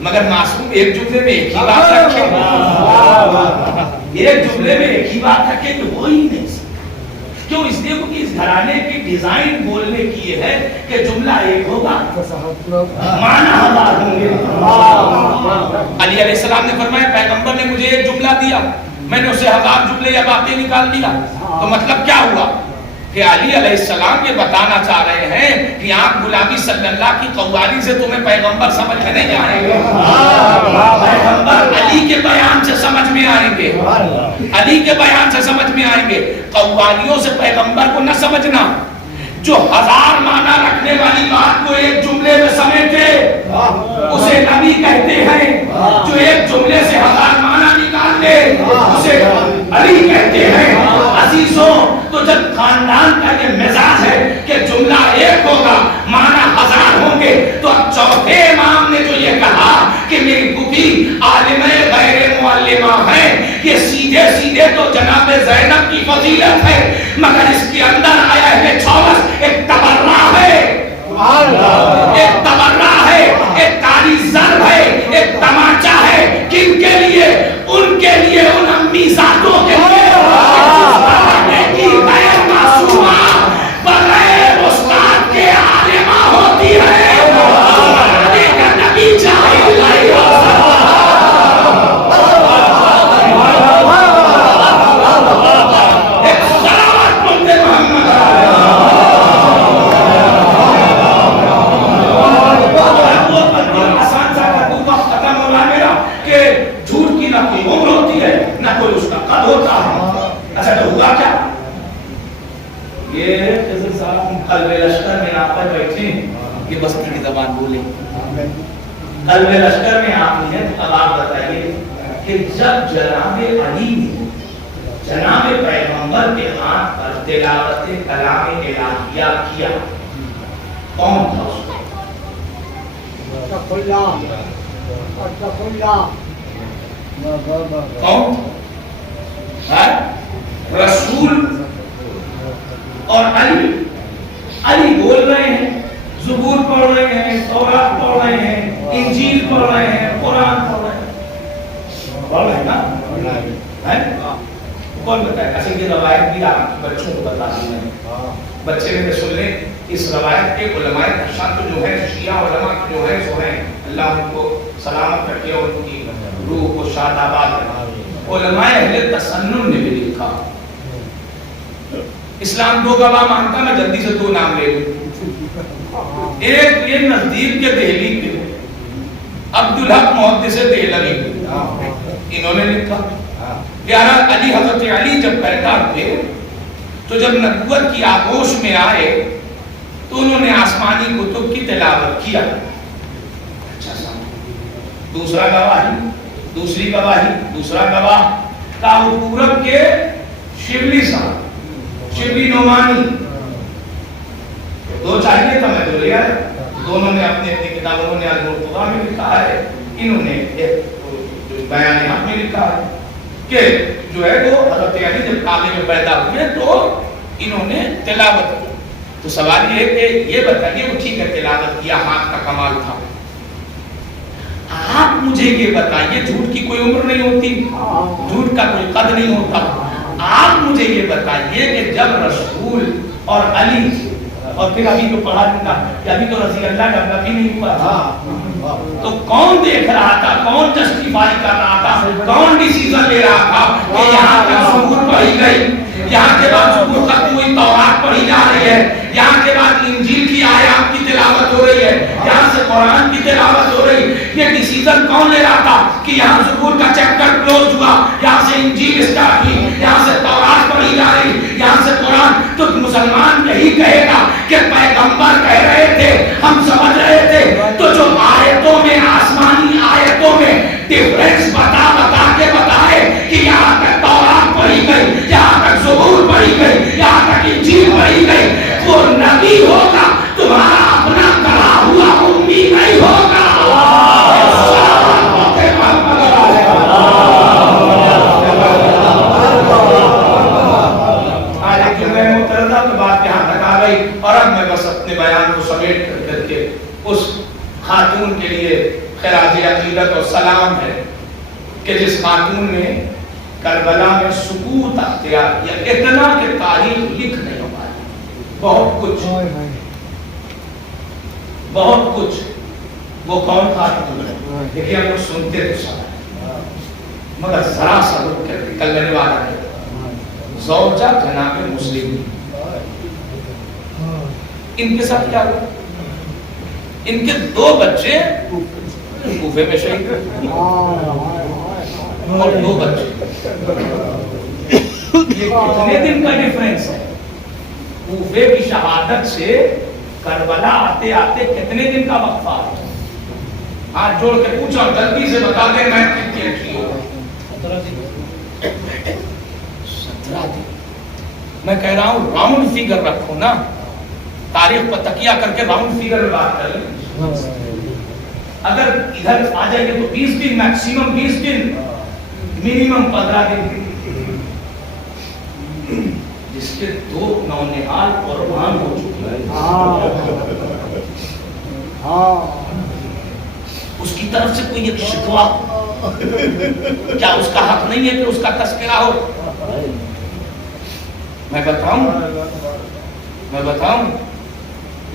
مگر معصوم ایک جملے میں ایک ہی بات رکھے، ایک جملے میں ایک ہی بات رکھے کہ وہی نہیں سکتا۔ کیوں؟ اس لیے کہ اس گھرانے کی ڈیزائن بولنے کی یہ ہے کہ جملہ ایک ہوگا معنی ہزار ہوں گے۔ علی علیہ السلام نے فرمایا پیغمبر نے مجھے ایک جملہ دیا، میں نے اسے ہزار جملے یا باتیں نکال دیا، تو مطلب کیا ہوا کہ علی علیہ السلام یہ بتانا چاہ رہے ہیں کہ آپ غلامی صلی اللہ کی قوالی سے تمہیں پیغمبر سمجھ میں نہیں آئیں گے، پیغمبر علی کے بیان سے سمجھ میں آئیں گے، علی کے بیان سے سمجھ میں آئیں گے، قوالیوں سے پیغمبر کو نہ سمجھنا۔ جو ہزار معنی رکھنے والی بات کو ایک جملے میں سمیٹے اسے نبی کہتے ہیں، جو ایک جملے سے ہزار معنی نکال دے اسے علی کہتے ہیں۔ عزیزوں، تو جب خاندان کا یہ مزاج ہے کہ جملہ ایک ہوگا معنی ہزار ہوں گے، تو اب چوتھے امام نے جو یہ کہا کہ میری پھوپھی عالمہ غیر معلمہ ہے، یہ سیدھے سیدھے تو جناب زینب کی فضیلت ہے، مگر اس کے اندر آیا ہے ایک تبرہ ہے، ایک تبرہ ہے، ایک کاری ضرب ہے، ایک تماچا ہے، کن کے لیے؟ ان کے لیے، ان امی ذاتوں کے لیے کی غیر معصومہ بغیر استاد کے عالمہ ہوتی ہے، ایک نبی چاہے اللہ قلب لشکر میں آپ پر بیٹھے یہ بستی کی زبان بولیں، قلب لشکر میں آپ ہیں، تو اب آپ بتائیے کہ جب جناب علی نے جناب پیغمبر کے ہاتھ پر تلاوت کلام الہیہ کیا، کون تھا اس کو؟ کون؟ رسول اور علی۔ علی بول رہے ہیں، زبور پڑھ رہے ہیں، تورات پڑھ رہے ہیں، انجیل پڑھ رہے ہیں، قرآن پڑھ رہے ہیں، پڑھ رہے ہیں نا؟ کون بتائے؟ اصل کی روایت بھی آپ بچوں کو بتا دی ہیں، بچے نے سن لیں اس روایت کے علماء اشاعت جو ہے، شیعہ علماء جو ہے سو ہیں، اللہ ان کو سلامت رکھے اور ان کی روح کو شاد آباد رکھے۔ علماء اہل تسنن نے بھی لکھا، اسلام دو گواہ مانگتا، میں جلدی سے دو نام لے لوں۔ ایک یہ نزدیک کے دہلی کے عبدالحق محدث دہلوی، انہوں نے لکھا کہ علی حضرت علی جب پیدا ہوئے تو جب نبوت کی آغوش میں آئے تو انہوں نے آسمانی کتب کی تلاوت کیا۔ اچھا سا دوسرا گواہی، دوسری گواہی، دوسرا گواہ کاو پورب کے شبلی صاحب، شبلی نعمانی، دو چاہیے تھا میں تو لیا ہے، دونوں نے اپنے اپنی کتابوں نے المرتضیٰ میں لکھا ہے، انہوں نے بیان حق میں لکھا ہے کہ جو ہے وہ حضرت علی جب کعبے میں پیدا ہوئے تو انہوں نے تلاوت کی۔ تو سوال یہ ہے کہ یہ بتائیے وہ ٹھیک ہے تلاوت کیا، ہاتھ کا کمال تھا، آپ مجھے یہ بتائیے جھوٹ کی کوئی عمر نہیں ہوتی، جھوٹ کا کوئی قد نہیں ہوتا، آپ مجھے یہ بتائیے کہ جب رسول اور علی اور پھر ابھی تو پڑھا لکھا کہ ابھی تو رضی اللہ کا کبھی نہیں ہوا تھا، تو کون دیکھ رہا تھا، کون جسٹیفائی کر رہا تھا، کون ڈیسیزن لے رہا تھا کہ یہاں تک زبور پڑھی گئی، یہاں کے بعد زبور ختم ہوئی، تورات پڑھی جا رہی ہے، یہاں کے بعد انجیل کی آیات کی تلاوت تلاوت ہو رہی ہے, یہاں سے قرآن کی تلاوت ہو رہی. یہ ڈیسیزن کون لے رہا تھا کہ یہاں زبور کا چیپٹر کلوز ہوا, یہاں سے انجیل اسٹارٹ ہوئی, یہاں سے تورات پڑھی جا رہی, یہاں سے قرآن. تو مسلمان یہی کہے گا کہ پیغمبر کہہ رہے تھے, ہم سمجھ رہے تھے. تو جو آیتوں میں, آسمانی آیتوں میں ڈفرینس بتا بتا کے بتائے کہ یہاں تک تورات پڑھی گئی, یہاں تک زبور پڑھی گئی, یہاں تک انجیل پڑھی گئی, وہ نبی ہوگا, تمہارا اپنا کرا ہوا امی نہیں ہوگا. بات یہاں تک آ گئی اور اب میں بس اپنے بیان کو سمیٹ کر کے اس خاتون کے لیے خراج عقیدت اور سلام ہے کہ جس خاتون نے کربلا میں سکوت اختیار کیا, اتنا کہ تاریخ لکھ نہیں پائی. بہت کچھ بہت کچھ. وہ کون خاتون ہے دیکھیے, ہم لوگ سنتے تو سب مگر ذرا سا رک کر کے کل میرے والا ہے زوجہ جناب مسلم. ان کے ساتھ کیا ہوا, ان کے 2 بچے کوفے میں شہید اور 2 بچے. یہ کتنے دن کا ڈیفرنس ہے کوفے کی شہادت سے کربلا آتے آتے کتنے دن کا وقفہ ہے؟ ہاتھ جوڑ کے پوچھا, جلدی سے بتا دیں میں کتنی اچھی ہوں. 17 دن. میں کہہ رہا ہوں راؤنڈ فیگر رکھو نا, تاریخ پر تکیہ کر کے راؤنڈ فیگر میں بات کر لیں. اگر ادھر آ جائیے تو 20 دن, میکسیمم 20 دن, منیمم 15 دن. جس کے 2 نونہال قربان ہو چکے ہیں, اس کی طرف سے کوئی ایک شکوہ, کیا اس کا حق نہیں ہے کہ اس کا تذکرہ ہو؟ میں بتاؤں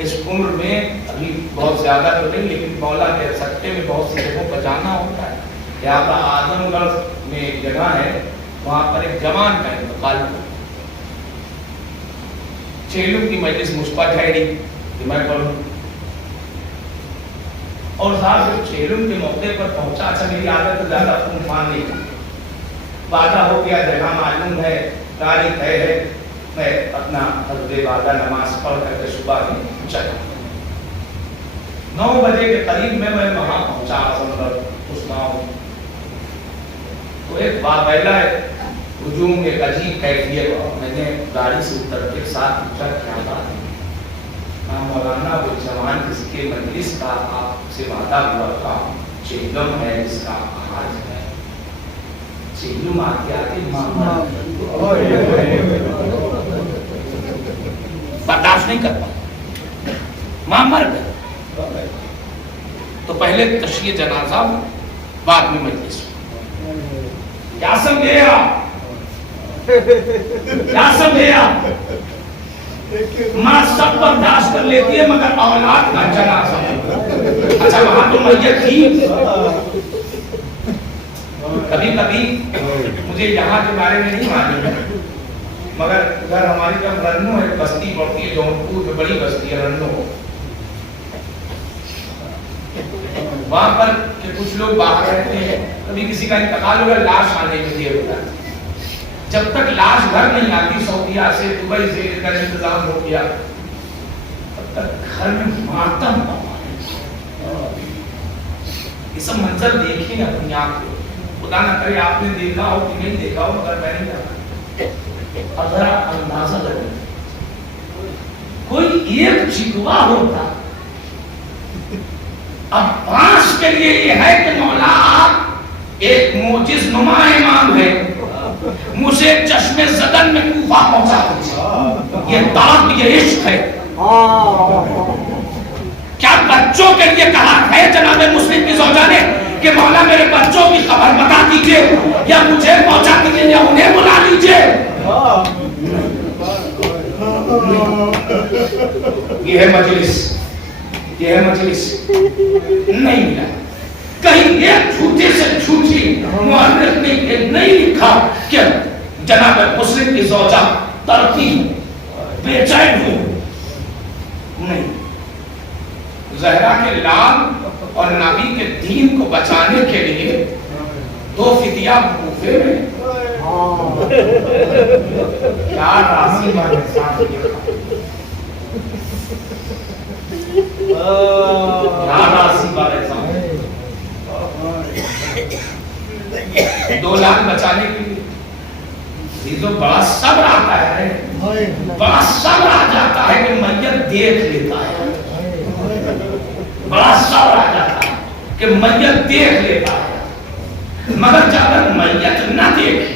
اس عمر میں ابھی بہت زیادہ تو نہیں, لیکن مولا کے سکتے میں بہت سی جگہوں پر جانا ہوتا ہے. یہاں پر اعظم گڑھ میں ایک جگہ ہے, وہاں پر ایک جوان کا انتقال ہوا. چیلوں کی مجلس مجھ پر ٹھہری کہ میں پڑھوں, اور صاحب جب چیلوں کے موقع پر پہنچا, اچھا میری عادت زیادہ خون فان نہیں, وعدہ ہو گیا, جگہ معلوم ہے, تاریخ ہے, میں اپنا حضرت وعدہ نماز پڑھ کر کے صبح میں چلا. 9 بجے کے قریب میں وہاں پہنچا اعظم گڑھ اس گاؤں. تو ایک واویلا ہجوم, ایک عجیب کیفیت. میں نے گاڑی سے اتر کے ساتھ پوچھا کیا بات ہے؟ مولانا وہ جوان جس کے مجلس کا آپ سے وعدہ ہوا تھا, چیلم ہے جس کا آغاز ہے, چیلم آتے آتے برداشت نہیں کر پایا, ماں مر گئی. تو پہلے تشییع جنازہ, بعد میں مجلس. کیا سمجھے آپ, کیا سمجھے آپ؟ ماں سب برداشت کر لیتی ہے مگر اولاد کا جنازہ. اچھا وہاں تو میت تھی. کبھی کبھی مجھے یہاں کے بارے میں نہیں معلوم ہے, مگر اگر ہماری طرف رنو ہے, بستی پڑتی ہے جونپور میں, بڑی بستی ہے رنو, وہاں پر کہ کچھ لوگ باہر رہتے ہیں, کبھی کسی کا انتقال ہو گیا, لاش آنے میں دیر ہوتا ہے. جب تک لاش گھر نہیں آتی, سعودیہ سے دبئی سے کا انتظام ہو گیا, تب تک گھر میں ماتم. یہ سب منظر دیکھیں اپنی آنکھ کو, خدا نہ کرے آپ نے دیکھا ہو کہ نہیں دیکھا ہو, مگر میں نہیں جاتا. اور ذرا اندازہ لگے, کوئی ایک شکوہ ہوتا. اب پانچ کے لیے یہ ہے کہ مولا آپ ایک معجز نما امام ہے, مجھے چشمے زدن میں کوفہ پہنچا دیجیے. یہ دعوت, یہ عشق ہے. کیا بچوں کے لیے کہا ہے جناب مسلم کی زوجہ نے کہ مولا میرے بچوں کی خبر بتا دیجیے, یا مجھے پہنچا دیجیے, یا انہیں بلا لیجیے. یہ ہے مجلس, یہ ہے مجلس. نہیں ملا کہیں, ایک جھوٹے سے جھوٹی مؤرخ نے نہیں لکھا کہ جناب مسلم کی زوجہ ترقی بے چین ہو. نہیں, زہرا کے لال اور نبی کے دین کو بچانے کے لیے 2 فدیہ کوفے میں. کیا راضی والے ساتھ کیا راضی والے ساتھ 2 لاکھ بچانے کے لیے تو بڑا صبر آتا ہے, بڑا صبر آ جاتا ہے کہ میت دیکھ لیتا ہے, بڑا صبر آ جاتا ہے کہ میت دیکھ لیتا ہے. مگر جب میت نہ دیکھے,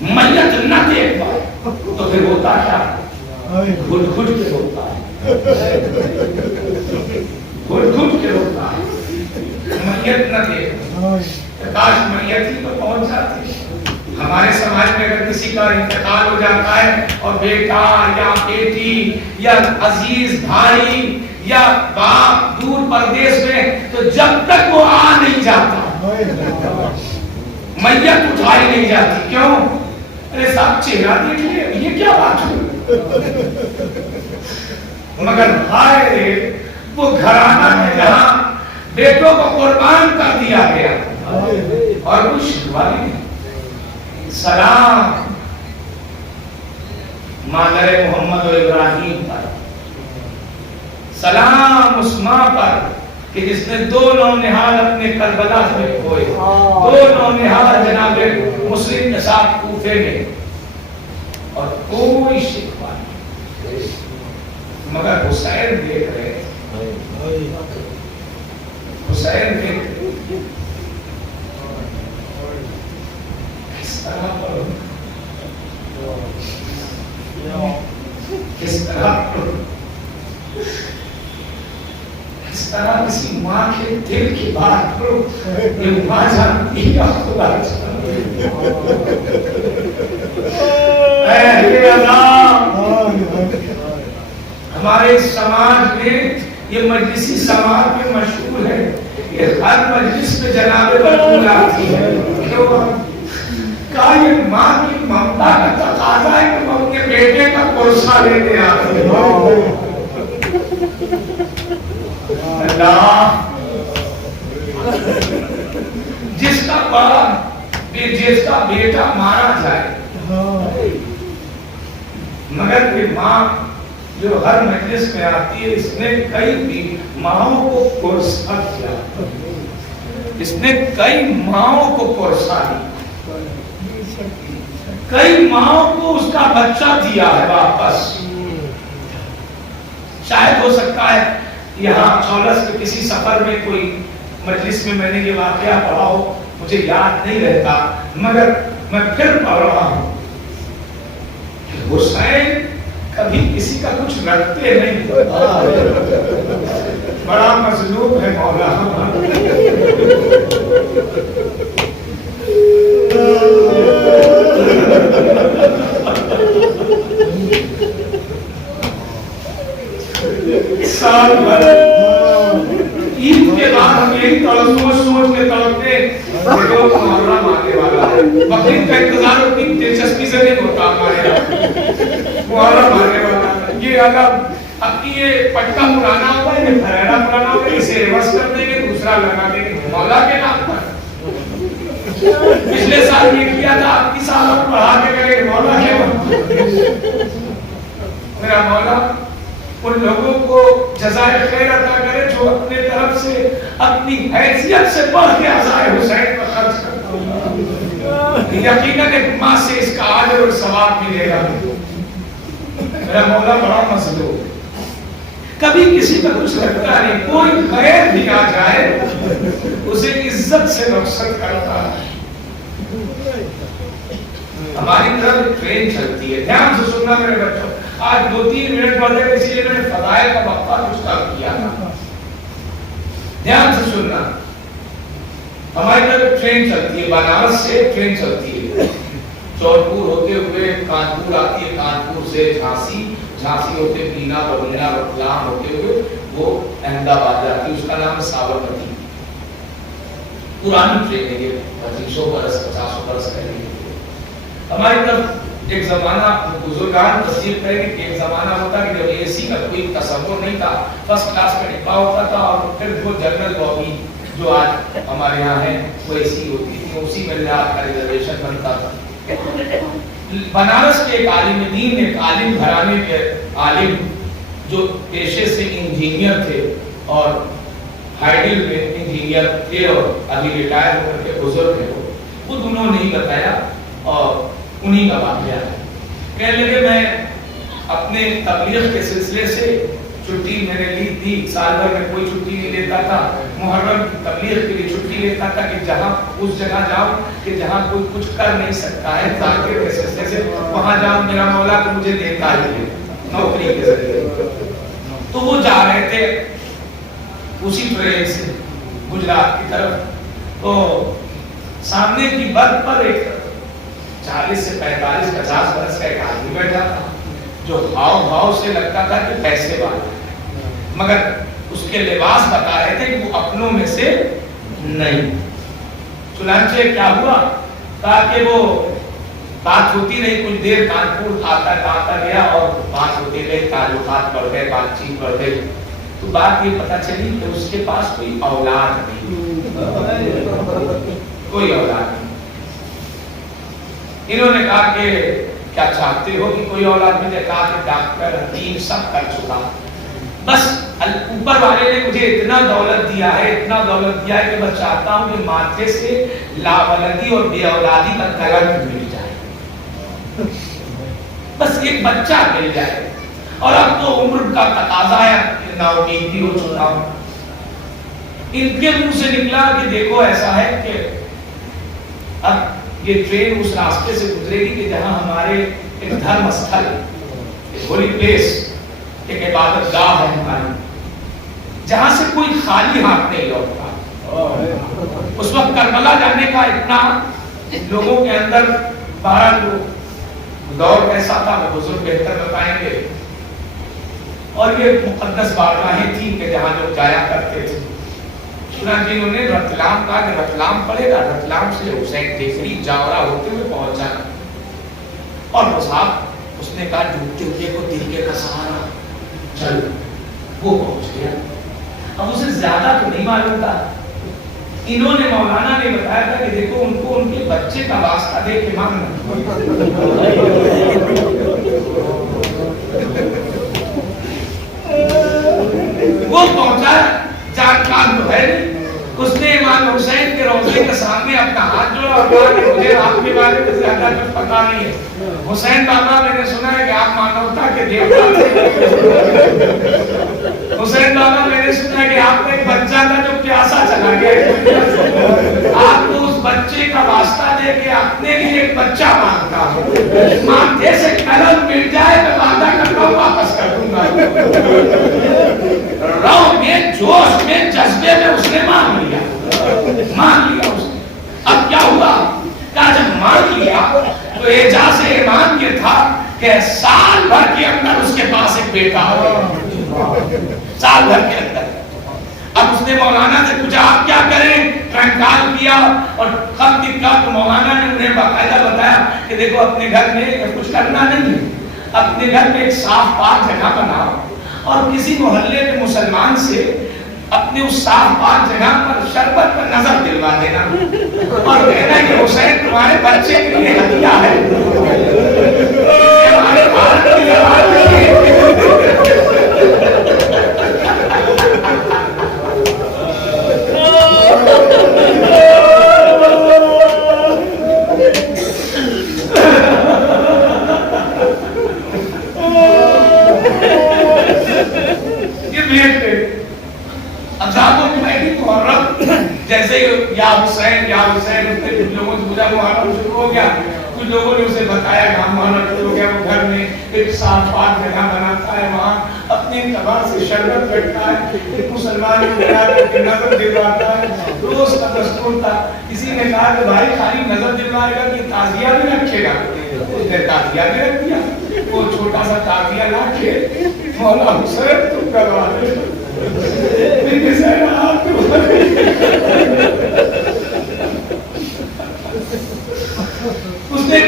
میت نہ دیکھ پائے تو پھر ہوتا کیا؟ گھٹ گھٹ کے ہوتا ہے, گھٹ گھٹ کے ہوتا ہے. میت نہ دیکھ, کاش میت ہی تو پہنچ جاتی. ہمارے سماج میں اگر کسی کا انتقال ہو جاتا ہے اور بیٹا یا بیٹی یا عزیز بھائی یا باپ دور پردیش میں, تو جب تک وہ آ نہیں جاتا میت اٹھائی نہیں جاتی. کیوں؟ ارے صاحب چہرہ دیکھ لے, یہ کیا بات ہے. مگر ہائے رے وہ گھرانہ ہے جہاں بیٹوں کو قربان کر دیا گیا اور کچھ شکوالی نہیں. سلام مادر محمد و ابراہیم پر, سلام اس ماں پر کہ جس نے 2 نونہال اپنے کربلا میں کھوئے, 2 نونہال جناب مسلم نصاب کوفے میں, اور کوئی شکوہ نہیں. مگر حسین دیکھ رہے, حسین دیکھ رہے کس طرح کسی ماں کے دل کی بات کرو, یہ ماں جانتی ہے خدا جانتی ہے. ہمارے سماج میں یہ مجلسی سماج میں مشہور ہے, یہ ہر مجلس میں جناب رسول آتی ہے. کیوں؟ کیا یہ ماں کی ممتا کا تقاضا ہے کہ وہ اپنے بیٹے کا قرصہ لیتے آتے ہیں. اللہ جس کا بیٹا مارا جائے, مگر یہ ماں جو ہر مجلس میں آتی ہے, اس نے کئی ماؤں کو قرصہ کیا, اس نے کئی ماؤں کو قرصہ دی, کئی ماؤں کو اس کا بچہ دیا ہے واپس. شاید ہو سکتا ہے یہاں چولس کے کسی سفر میں کوئی مجلس میں میں نے یہ واقعہ پڑھا ہو, مجھے یاد نہیں رہتا, مگر میں پھر پڑھ رہا ہوں. حسین کبھی کسی کا کچھ رکھتے نہیں, بڑا مظلوم ہے مولا. سال بھر عید کے بعد ہم یہی سوچ کے تڑپتے محرم آنے والا ہے. بقرعید کا انتظار اتنی دلچسپی سے نہیں ہوتا ہمارے یہاں. محرم آنے والا ہے, یہ اگر اب یہ پٹکا پرانا ہوگا, یہ پھریرا پرانا ہوگا, اسے ریورس کر دیں گے, دوسرا لگا دیں گے مولا کے نام پر. پچھلے سال یہ کیا تھا, اب کی سال اور بڑھا کے کریں گے مولا کے نام. میرا مولا ان لوگوں کو جزائے خیر عطا کرے جو اپنے طرف سے اپنی حیثیت سے بڑھ کے عزائے حسین پر خرچ کرتا ہے. یقیناً ایک ماں سے اس کا اجر اور ثواب ملے گا. میرا مولا بڑا مظلوم, کبھی کسی کا کچھ رکھتا نہیں, کوئی غیر بھی آ جائے اسے عزت سے رخصت کرتا ہے. ہماری طرف ٹرین چلتی ہے, دھیان سے سننا میرے بچوں, آج 2-3 منٹ پڑھ دے, اسی لیے میں نے فضائل کا وقفہ کچھ کر کیا تھا. دھیان سے سننا, ہماری طرف ٹرین چلتی ہے, بنارس سے ٹرین چلتی ہے, جونپور ہوتے ہوئے کانپور آتی ہے, کانپور سے جھانسی, جھانسی ہوتے بینا, بڑھنا, رتلام ہوتے ہوئے وہ احمد آباد جاتی ہے, اس کا نام ہے سابرمتی. پرانی ٹرین ہے یہ, 2500 برس 50 برس پہلے. ہماری طرف ایک زمانہ بزرگان تصدیق کریں کہ ایک زمانہ ہوتا کہ جب اے سی کا کوئی تصور نہیں تھا، فرسٹ کلاس کا ڈبہ ہوتا تھا اور پھر وہ جنرل بابی جو آج ہمارے یہاں ہے وہ اے سی ہوتی تھی، اسی میں رات کا ریزرویشن بنتا تھا۔ بنارس کے ایک عالم دین، ایک عالم گھرانے کے عالم جو پیشے سے انجینئر تھے اور ہائیڈل میں انجینئر تھے اور ابھی ریٹائر ہو کر کے بزرگ ہیں، خود انہوں نے ہی بتایا اور انہی کا واقعہ ہے۔ کہنے لگے میں اپنے تبلیغ کے سلسلے سے چھٹی میں نے لی تھی، سال بھر میں کوئی چھٹی نہیں لیتا تھا، محرم تبلیغ کے لیے چھٹی لیتا تھا کہ جہاں اس جگہ جاؤں کہ جہاں کوئی کچھ کر نہیں سکتا ہے، ذاکر کے سلسلے سے وہاں جاؤں، میرا مولا تو مجھے دیتا ہی ہے نوکری کے ذریعے۔ تو وہ جا رہے تھے اسی ٹرین سے گجرات کی طرف، تو سامنے کی برتھ پر ایک 40 سے 45 50 برس کا ایک آدمی بیٹھا تھا جو ہاؤ بھاؤ سے لگتا تھا کہ پیسے والا، مگر اس کے لباس بتا رہے تھے کہ وہ اپنوں میں سے نہیں۔ چنانچہ کیا ہوا، کہا کہ وہ بات ہوتی رہی، کچھ دیر کانپور آتا گیا اور بات ہوتی رہی، تعلقات بڑھ گئے، بات چیت بڑھ گئی، تو بات یہ پتہ چلی کہ اس کے پاس کوئی اولاد نہیں، کوئی اولاد نہیں۔ انہوں نے کہا کہ کیا چاہتے ہو کہ کوئی اولاد مجھے؟ کہا کہ ڈاکٹر حکیم سب کر چکا، بس اوپر والے نے مجھے اتنا دولت دیا ہے، اتنا دولت دیا ہے کہ بس چاہتا ہوں کہ ماتھے سے لاولدی اور بے اولادی کا کلنک مل جائے، بس ایک بچہ مل جائے، اور اب تو عمر کا تقاضا ہے، نا امید بھی ہو چکا ہوں۔ ان کے منہ سے نکلا کہ دیکھو ایسا ہے کہ اب یہ ٹرین اس راستے سے گزرے گی کہ جہاں ہمارے ایک دھرم استھل، ایک ہولی پلیس، ایک عبادت گاہ ہے ہماری، جہاں سے کوئی خالی ہاتھ نہیں لوٹتا۔ اس وقت کربلا جانے کا اتنا لوگوں کے اندر بہرحال دور کیسا تھا وہ بزرگ بہتر بتائیں گے، اور یہ مقدس بارگاہیں تھیں کہ جہاں لوگ جایا کرتے تھے۔ چنانچہ انہوں نے رتلام کہا کہ رتلام پڑے گا، رتلام سے حسین ٹیکری جاورا ہوتے ہوئے پہنچا، اور وہ صاحب اس نے کہا ڈوبتے ہوئے کو ترکے کا سہارا، چل وہ پہنچ گیا۔ اب اسے زیادہ تو نہیں معلوم تھا، انہوں نے مولانا نے بتایا تھا کہ دیکھو ان کو ان کے بچے کا واسطہ دے کے مانگنا۔ وہ پہنچا، جانکار تو ہے نہیں، اس نے امام حسین کے روضے کے سامنے اپنا ہاتھ جوڑا اور کہا کہ مجھے آپ کے بارے میں زیادہ کچھ پتا نہیں ہے، حسین بابا میں نے سنا ہے کہ آپ مانوتا کے دیوتا تھے، حسین بابا میں نے سنا ہے کہ آپ کا ایک بچہ تھا جو پیاسا چلا گیا، آپ کو اس بچے کا واسطہ دے کے اپنے لیے ایک بچہ مانگتا ہوں، مانگتے سے کلم مل جائے میں وعدہ کرتا ہوں واپس کر دوں گا۔ رو میں جوش میں جذبے میں اس نے مان لیا اس نے۔ اب کیا ہوا کہ جب مان لیا تو اعجاز ایمان یہ تھا کہ سال بھر کے اندر اس کے پاس ایک بیٹا ہو گیا، سال بھر کے اندر۔ اب اس نے مولانا سے پوچھا آپ کیا کریں، ٹرنکال کیا اور خط لکھا، تو مولانا نے انہیں باقاعدہ بتایا کہ دیکھو اپنے گھر میں کچھ کرنا نہیں ہے، اپنے گھر میں ایک صاف پاک جگہ بناؤ اور کسی محلے کے مسلمان سے اپنے اس صاف پاک جگہ پر شربت پر نظر دلوا دینا اور کہنا کہ حسین تمہارے بچے کے لیے ہدیہ ہے، ہمارے بھارت کی آواز ہے۔ جیسے یا حسین اس نے کچھ لوگوں سے پوچھا محرم شروع ہو گیا، کچھ لوگوں نے اسے بتایا کہ محرم شروع ہو گیا، وہ گھر میں ایک صاف پاک جگہ بناتا ہے، وہاں اپنے تباہ سے شربت رکھتا ہے، ایک مسلمان کو بلا کر کے نظر دلواتا ہے، روز کا دستور تھا۔ کسی نے کہا کہ بھائی خالی نظر دلوائے گا کہ تعزیہ بھی رکھے گا، اس نے تعزیہ بھی رکھ دیا، وہ چھوٹا سا تعزیہ لا کے مولا حسین تم کروا دے، اس نے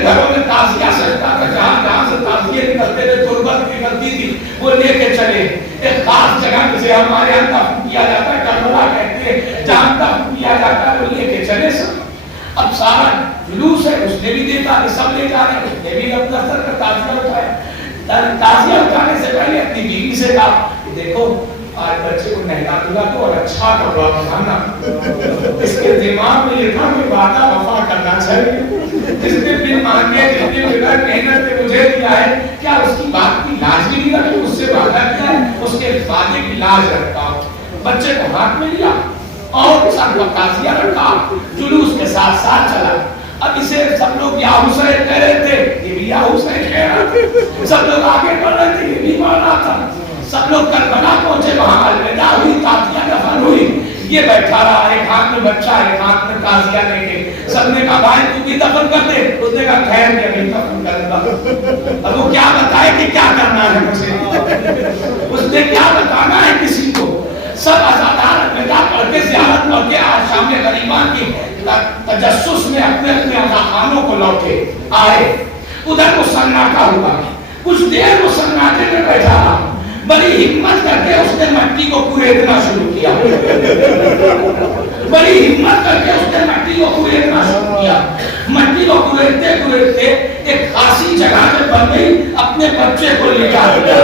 کے گھروں میں تعزیہ سجتا تھا، جہاں جہاں سے تعزیے نکلتے تھے، تربت نکلتی تھی، وہ لے کے چلے ایک خاص جگہ جسے ہمارے یہاں دفن کیا جاتا ہے، کربلا کہتے ہیں، جہاں دفن کیا جاتا ہے وہ لے کے چلے سب. اب سارا جلوس ہے، اس نے بھی دیکھا کہ سب لے جا رہے ہیں، اس نے بھی اپنا سر کا تعزیہ اٹھایا. تعزیہ اٹھانے سے پہلے اپنی بیوی سے کہا کہ دیکھو آج بچے کو نہلا دھلا تو اور اچھا کپڑا پہنانا. اس کے دماغ میں یہ تھا کہ وعدہ وفا کرنا چاہیے. جس نے بن مانگے، جس نے بغیر محنت سے مجھے دیا ہے، کیا اس کی بات کی لاج بھی نہیں رکھی؟ اس سے وعدہ کیا ہے، اس کے وعدے کی لاج رکھتا ہوں. بچے کو ہاتھ میں لیا اور سب کا تعزیہ رکھا، جلوس کے ساتھ ساتھ چلا. اب اسے سب لوگ یا حسین کہہ رہے تھے، یہ بھی یا حسین کہہ رہا تھا. سب لوگ آگے بڑھ رہے تھے، یہ بھی مار رہا تھا. سب لوگ کربلا پہنچے، وہاں الوداع ہوئی، تعزیہ دفن ہوئی. یہ بیٹھا رہا، ایک ہاتھ میں بچہ، ایک ہاتھ میں تعزیہ لے کے. سب نے کہا بھائی تو بھی دفن کر دے. اس نے کہا خیر کہ ابھی دفن کر دوں. اب وہ کیا بتائے کہ کیا کرنا ہے مجھے، اس نے کیا بتانا ہے کسی کو. سب ازادار الوداع پڑھ کے، زیارت پڑھ کے آج شام غریبان کی تجسس میں اپنے اپنے عزاخانوں کو لوٹے آئے. ادھر وہ سناٹا ہوا، کچھ دیر وہ سناٹے میں بیٹھا رہا. بڑی ہمت کر کے اس نے مٹی کو کوریدنا شروع کیا. بڑی ہمت کر کے اس نے مٹی کو کوریدنا شروع کیا. مٹی کو کوریدتے کوریدتے ایک خاصی جگہ پہ بن گئی، اپنے بچے کو لے جا دیا.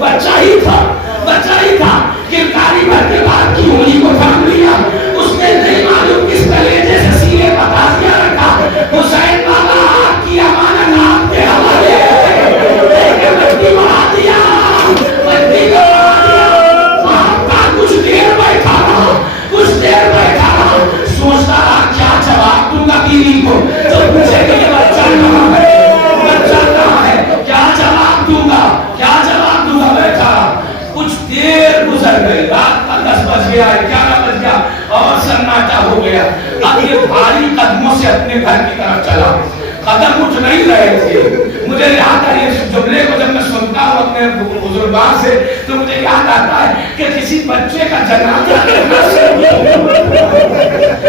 بچہ ہی تھا، بچہ ہی تھا. کرداری بھر کے بعد کی انگلی کو تھام لیا. اس نے نہیں معلوم کس کلیجے سے سینے پر تعزیہ رکھا. حسین بابا آپ کی امانت آپ کے حوالے ہے. مٹی بڑھا دیا، مٹی بڑھا دیا. آپ کا کچھ دیر بیٹھا رہا، کچھ دیر بیٹھا رہا، سوچتا رہا کیا جواب دوں گا بیوی کو جو پوچھے کہ یہ بچہ کہاں ہے، بچہ کہاں ہے، کیا جواب دوں گا، کیا جواب دوں گا. بیٹھا رہا. کچھ دیر گزر گئی، رات کا 10 بج گیا، 11 بج گیا اور سناٹا ہو گیا. اب یہ بھاری قدموں سے اپنے گھر کی طرف چلا. قدم اٹھ نہیں رہے تھے. مجھے یاد ہے اس جملے کو جب میں سنتا ہوں اپنے بزرگان سے تو مجھے یاد آتا ہے کہ کسی بچے کا جنازہ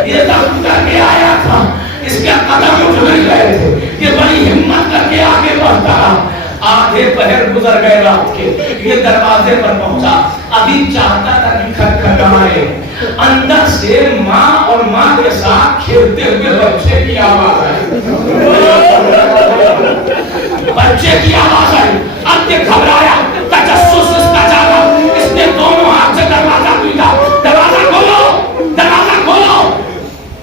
یہ دم کر کے آیا تھا. اس کے قدم اٹھ نہیں رہے تھے. یہ بڑی ہمت کر کے آگے بڑھتا رہا. آدھے پہر گزر گئے رات کے. یہ دروازے پر پہنچا. ابھی چاہتا تھا کہ کھٹکھٹائے. اندر سے ماں اور ماں کے ساتھ کھیلتے ہوئے بچے کی آواز آئی. بچے کی آواز آئی. اب یہ گھبرایا، تجسس اس کا جاگا. اس نے دونوں ہاتھ سے دروازہ پیٹا. دروازہ کھولو، دروازہ کھولو.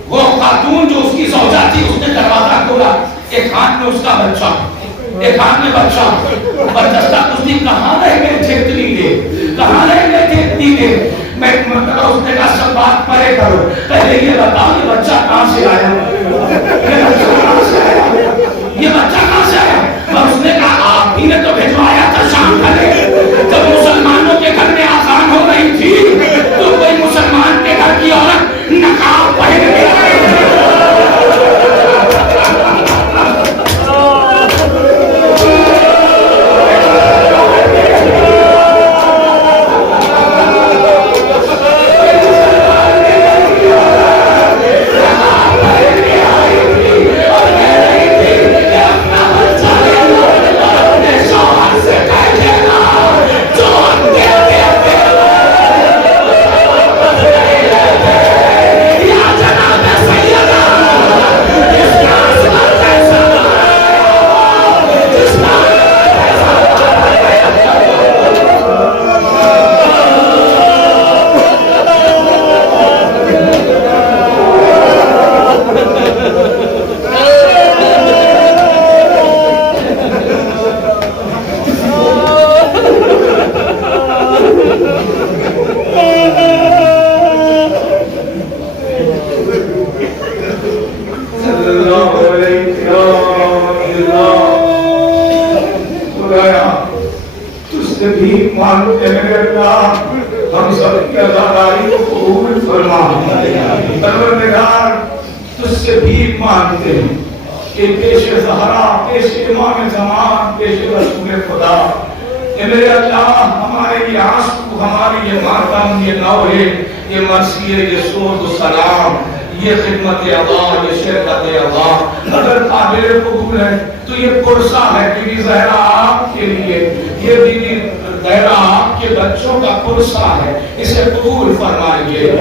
وہ خاتون جو اس کی زوجہ تھی اس نے دروازہ کھولا. ایک ہاتھ میں اس کا بچہ، ایک ہاتھ میں بچہ. بردستہ اس نے کہاں رہ گئے تھے اتنی دیر، کہاں رہ گئے تھے اتنی دیر. میں مطلب اس نے کہا سب بات پرے کرو، پہلے یہ بتاؤ یہ بچہ کہاں سے آیا، یہ بچہ کہاں سے آیا، یہ بچہ کہاں سے آیا. اس نے کہا آپ ہی نے تو بھیجوایا تھا شام کرے. جب مسلمانوں کے گھر میں آزان ہو رہی تھی تو کوئی مسلمان کے گھر کی عورت نقاب پہن کے آئی. ہم سب کی عزاداری کو قبول فرما. پروردگار تجھ سے بھی مانگتے ہیں کہ پیش زہرا، پیش امام زمان، پیش رسول خدا، کہ میرے اللہ ہمارے یہ عاشق، ہماری یہ ماتم، یہ نوحے، یہ مرثیے، یہ سود و سلام، یہ خدمت اللہ، یہ شرکت اللہ اگر قابل قبول ہے تو یہ پرسہ ہے کہ بھی زہرا آپ کے لیے، یہ بیوی زہرا آپ کے بچوں کا پرسہ ہے، اسے قبول فرمائیے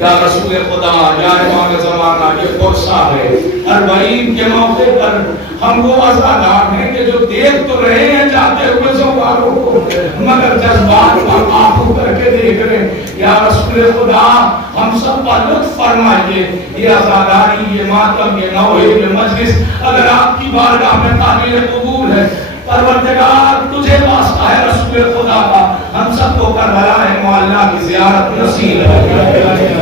یا رسول خدا یا امام زمانہ، یہ پرسہ ہے۔ اربعین کے موقع پر ہم وہ عزادار ہیں کہ جو دیکھ تو رہے ہیں جاتے ہوئے زواروں کو، مگر جذبات پر آنکھوں کر کے دیکھ رہے ہیں۔ یا رسول خدا ہم سب پر لطف فرمائیے، یہ عزاداری، یہ ماتم، یہ نوحے، یہ مجلس اگر آپ کی بارگاہ میں قابل قبول ہے، پروردگار تجھے واسطہ ہے رسول خدا کا، ہم سب کو کربلا معلیٰ کی زیارت نصیب ہے۔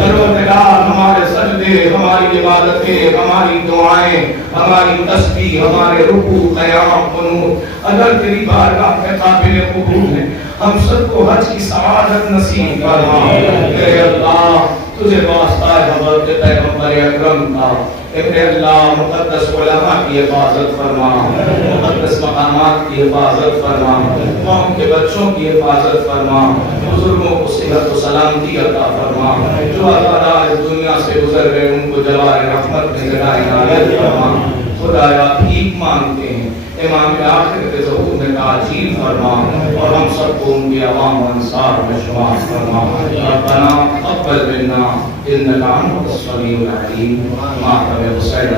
پروردگار ہمارے سجدے، ہماری عبادتیں، ہماری دعائیں، ہماری تسبیح، ہمارے رکوع، قیام، قنوت اگر تیری بارگاہ میں قابل قبول ہے، ہم سب کو حج کی سعادت نصیب فرما۔ اے اللہ تجھے واسطہ ہے حضرت پیغمبر اکرم کا، اے اللہ مقدس علماء کی حفاظت فرما، مقدس مقامات کی حفاظت فرما، قوم کے بچوں کی حفاظت فرما، بزرگوں کو صحت و سلامتی عطا فرما، جو عزادار اس دنیا سے گزر گئے ان کو جوار رحمت میں جگہ عنایت فرما۔ خدایا بھیک مانگتے ہیں امام آخر کے ظہور میں تعجیل فرما اور ہم سب کو ان کے عوام و انصار میں شمار فرما۔ ربنا تقبل منا انک انت السمیع العلیم۔ ماتم حسین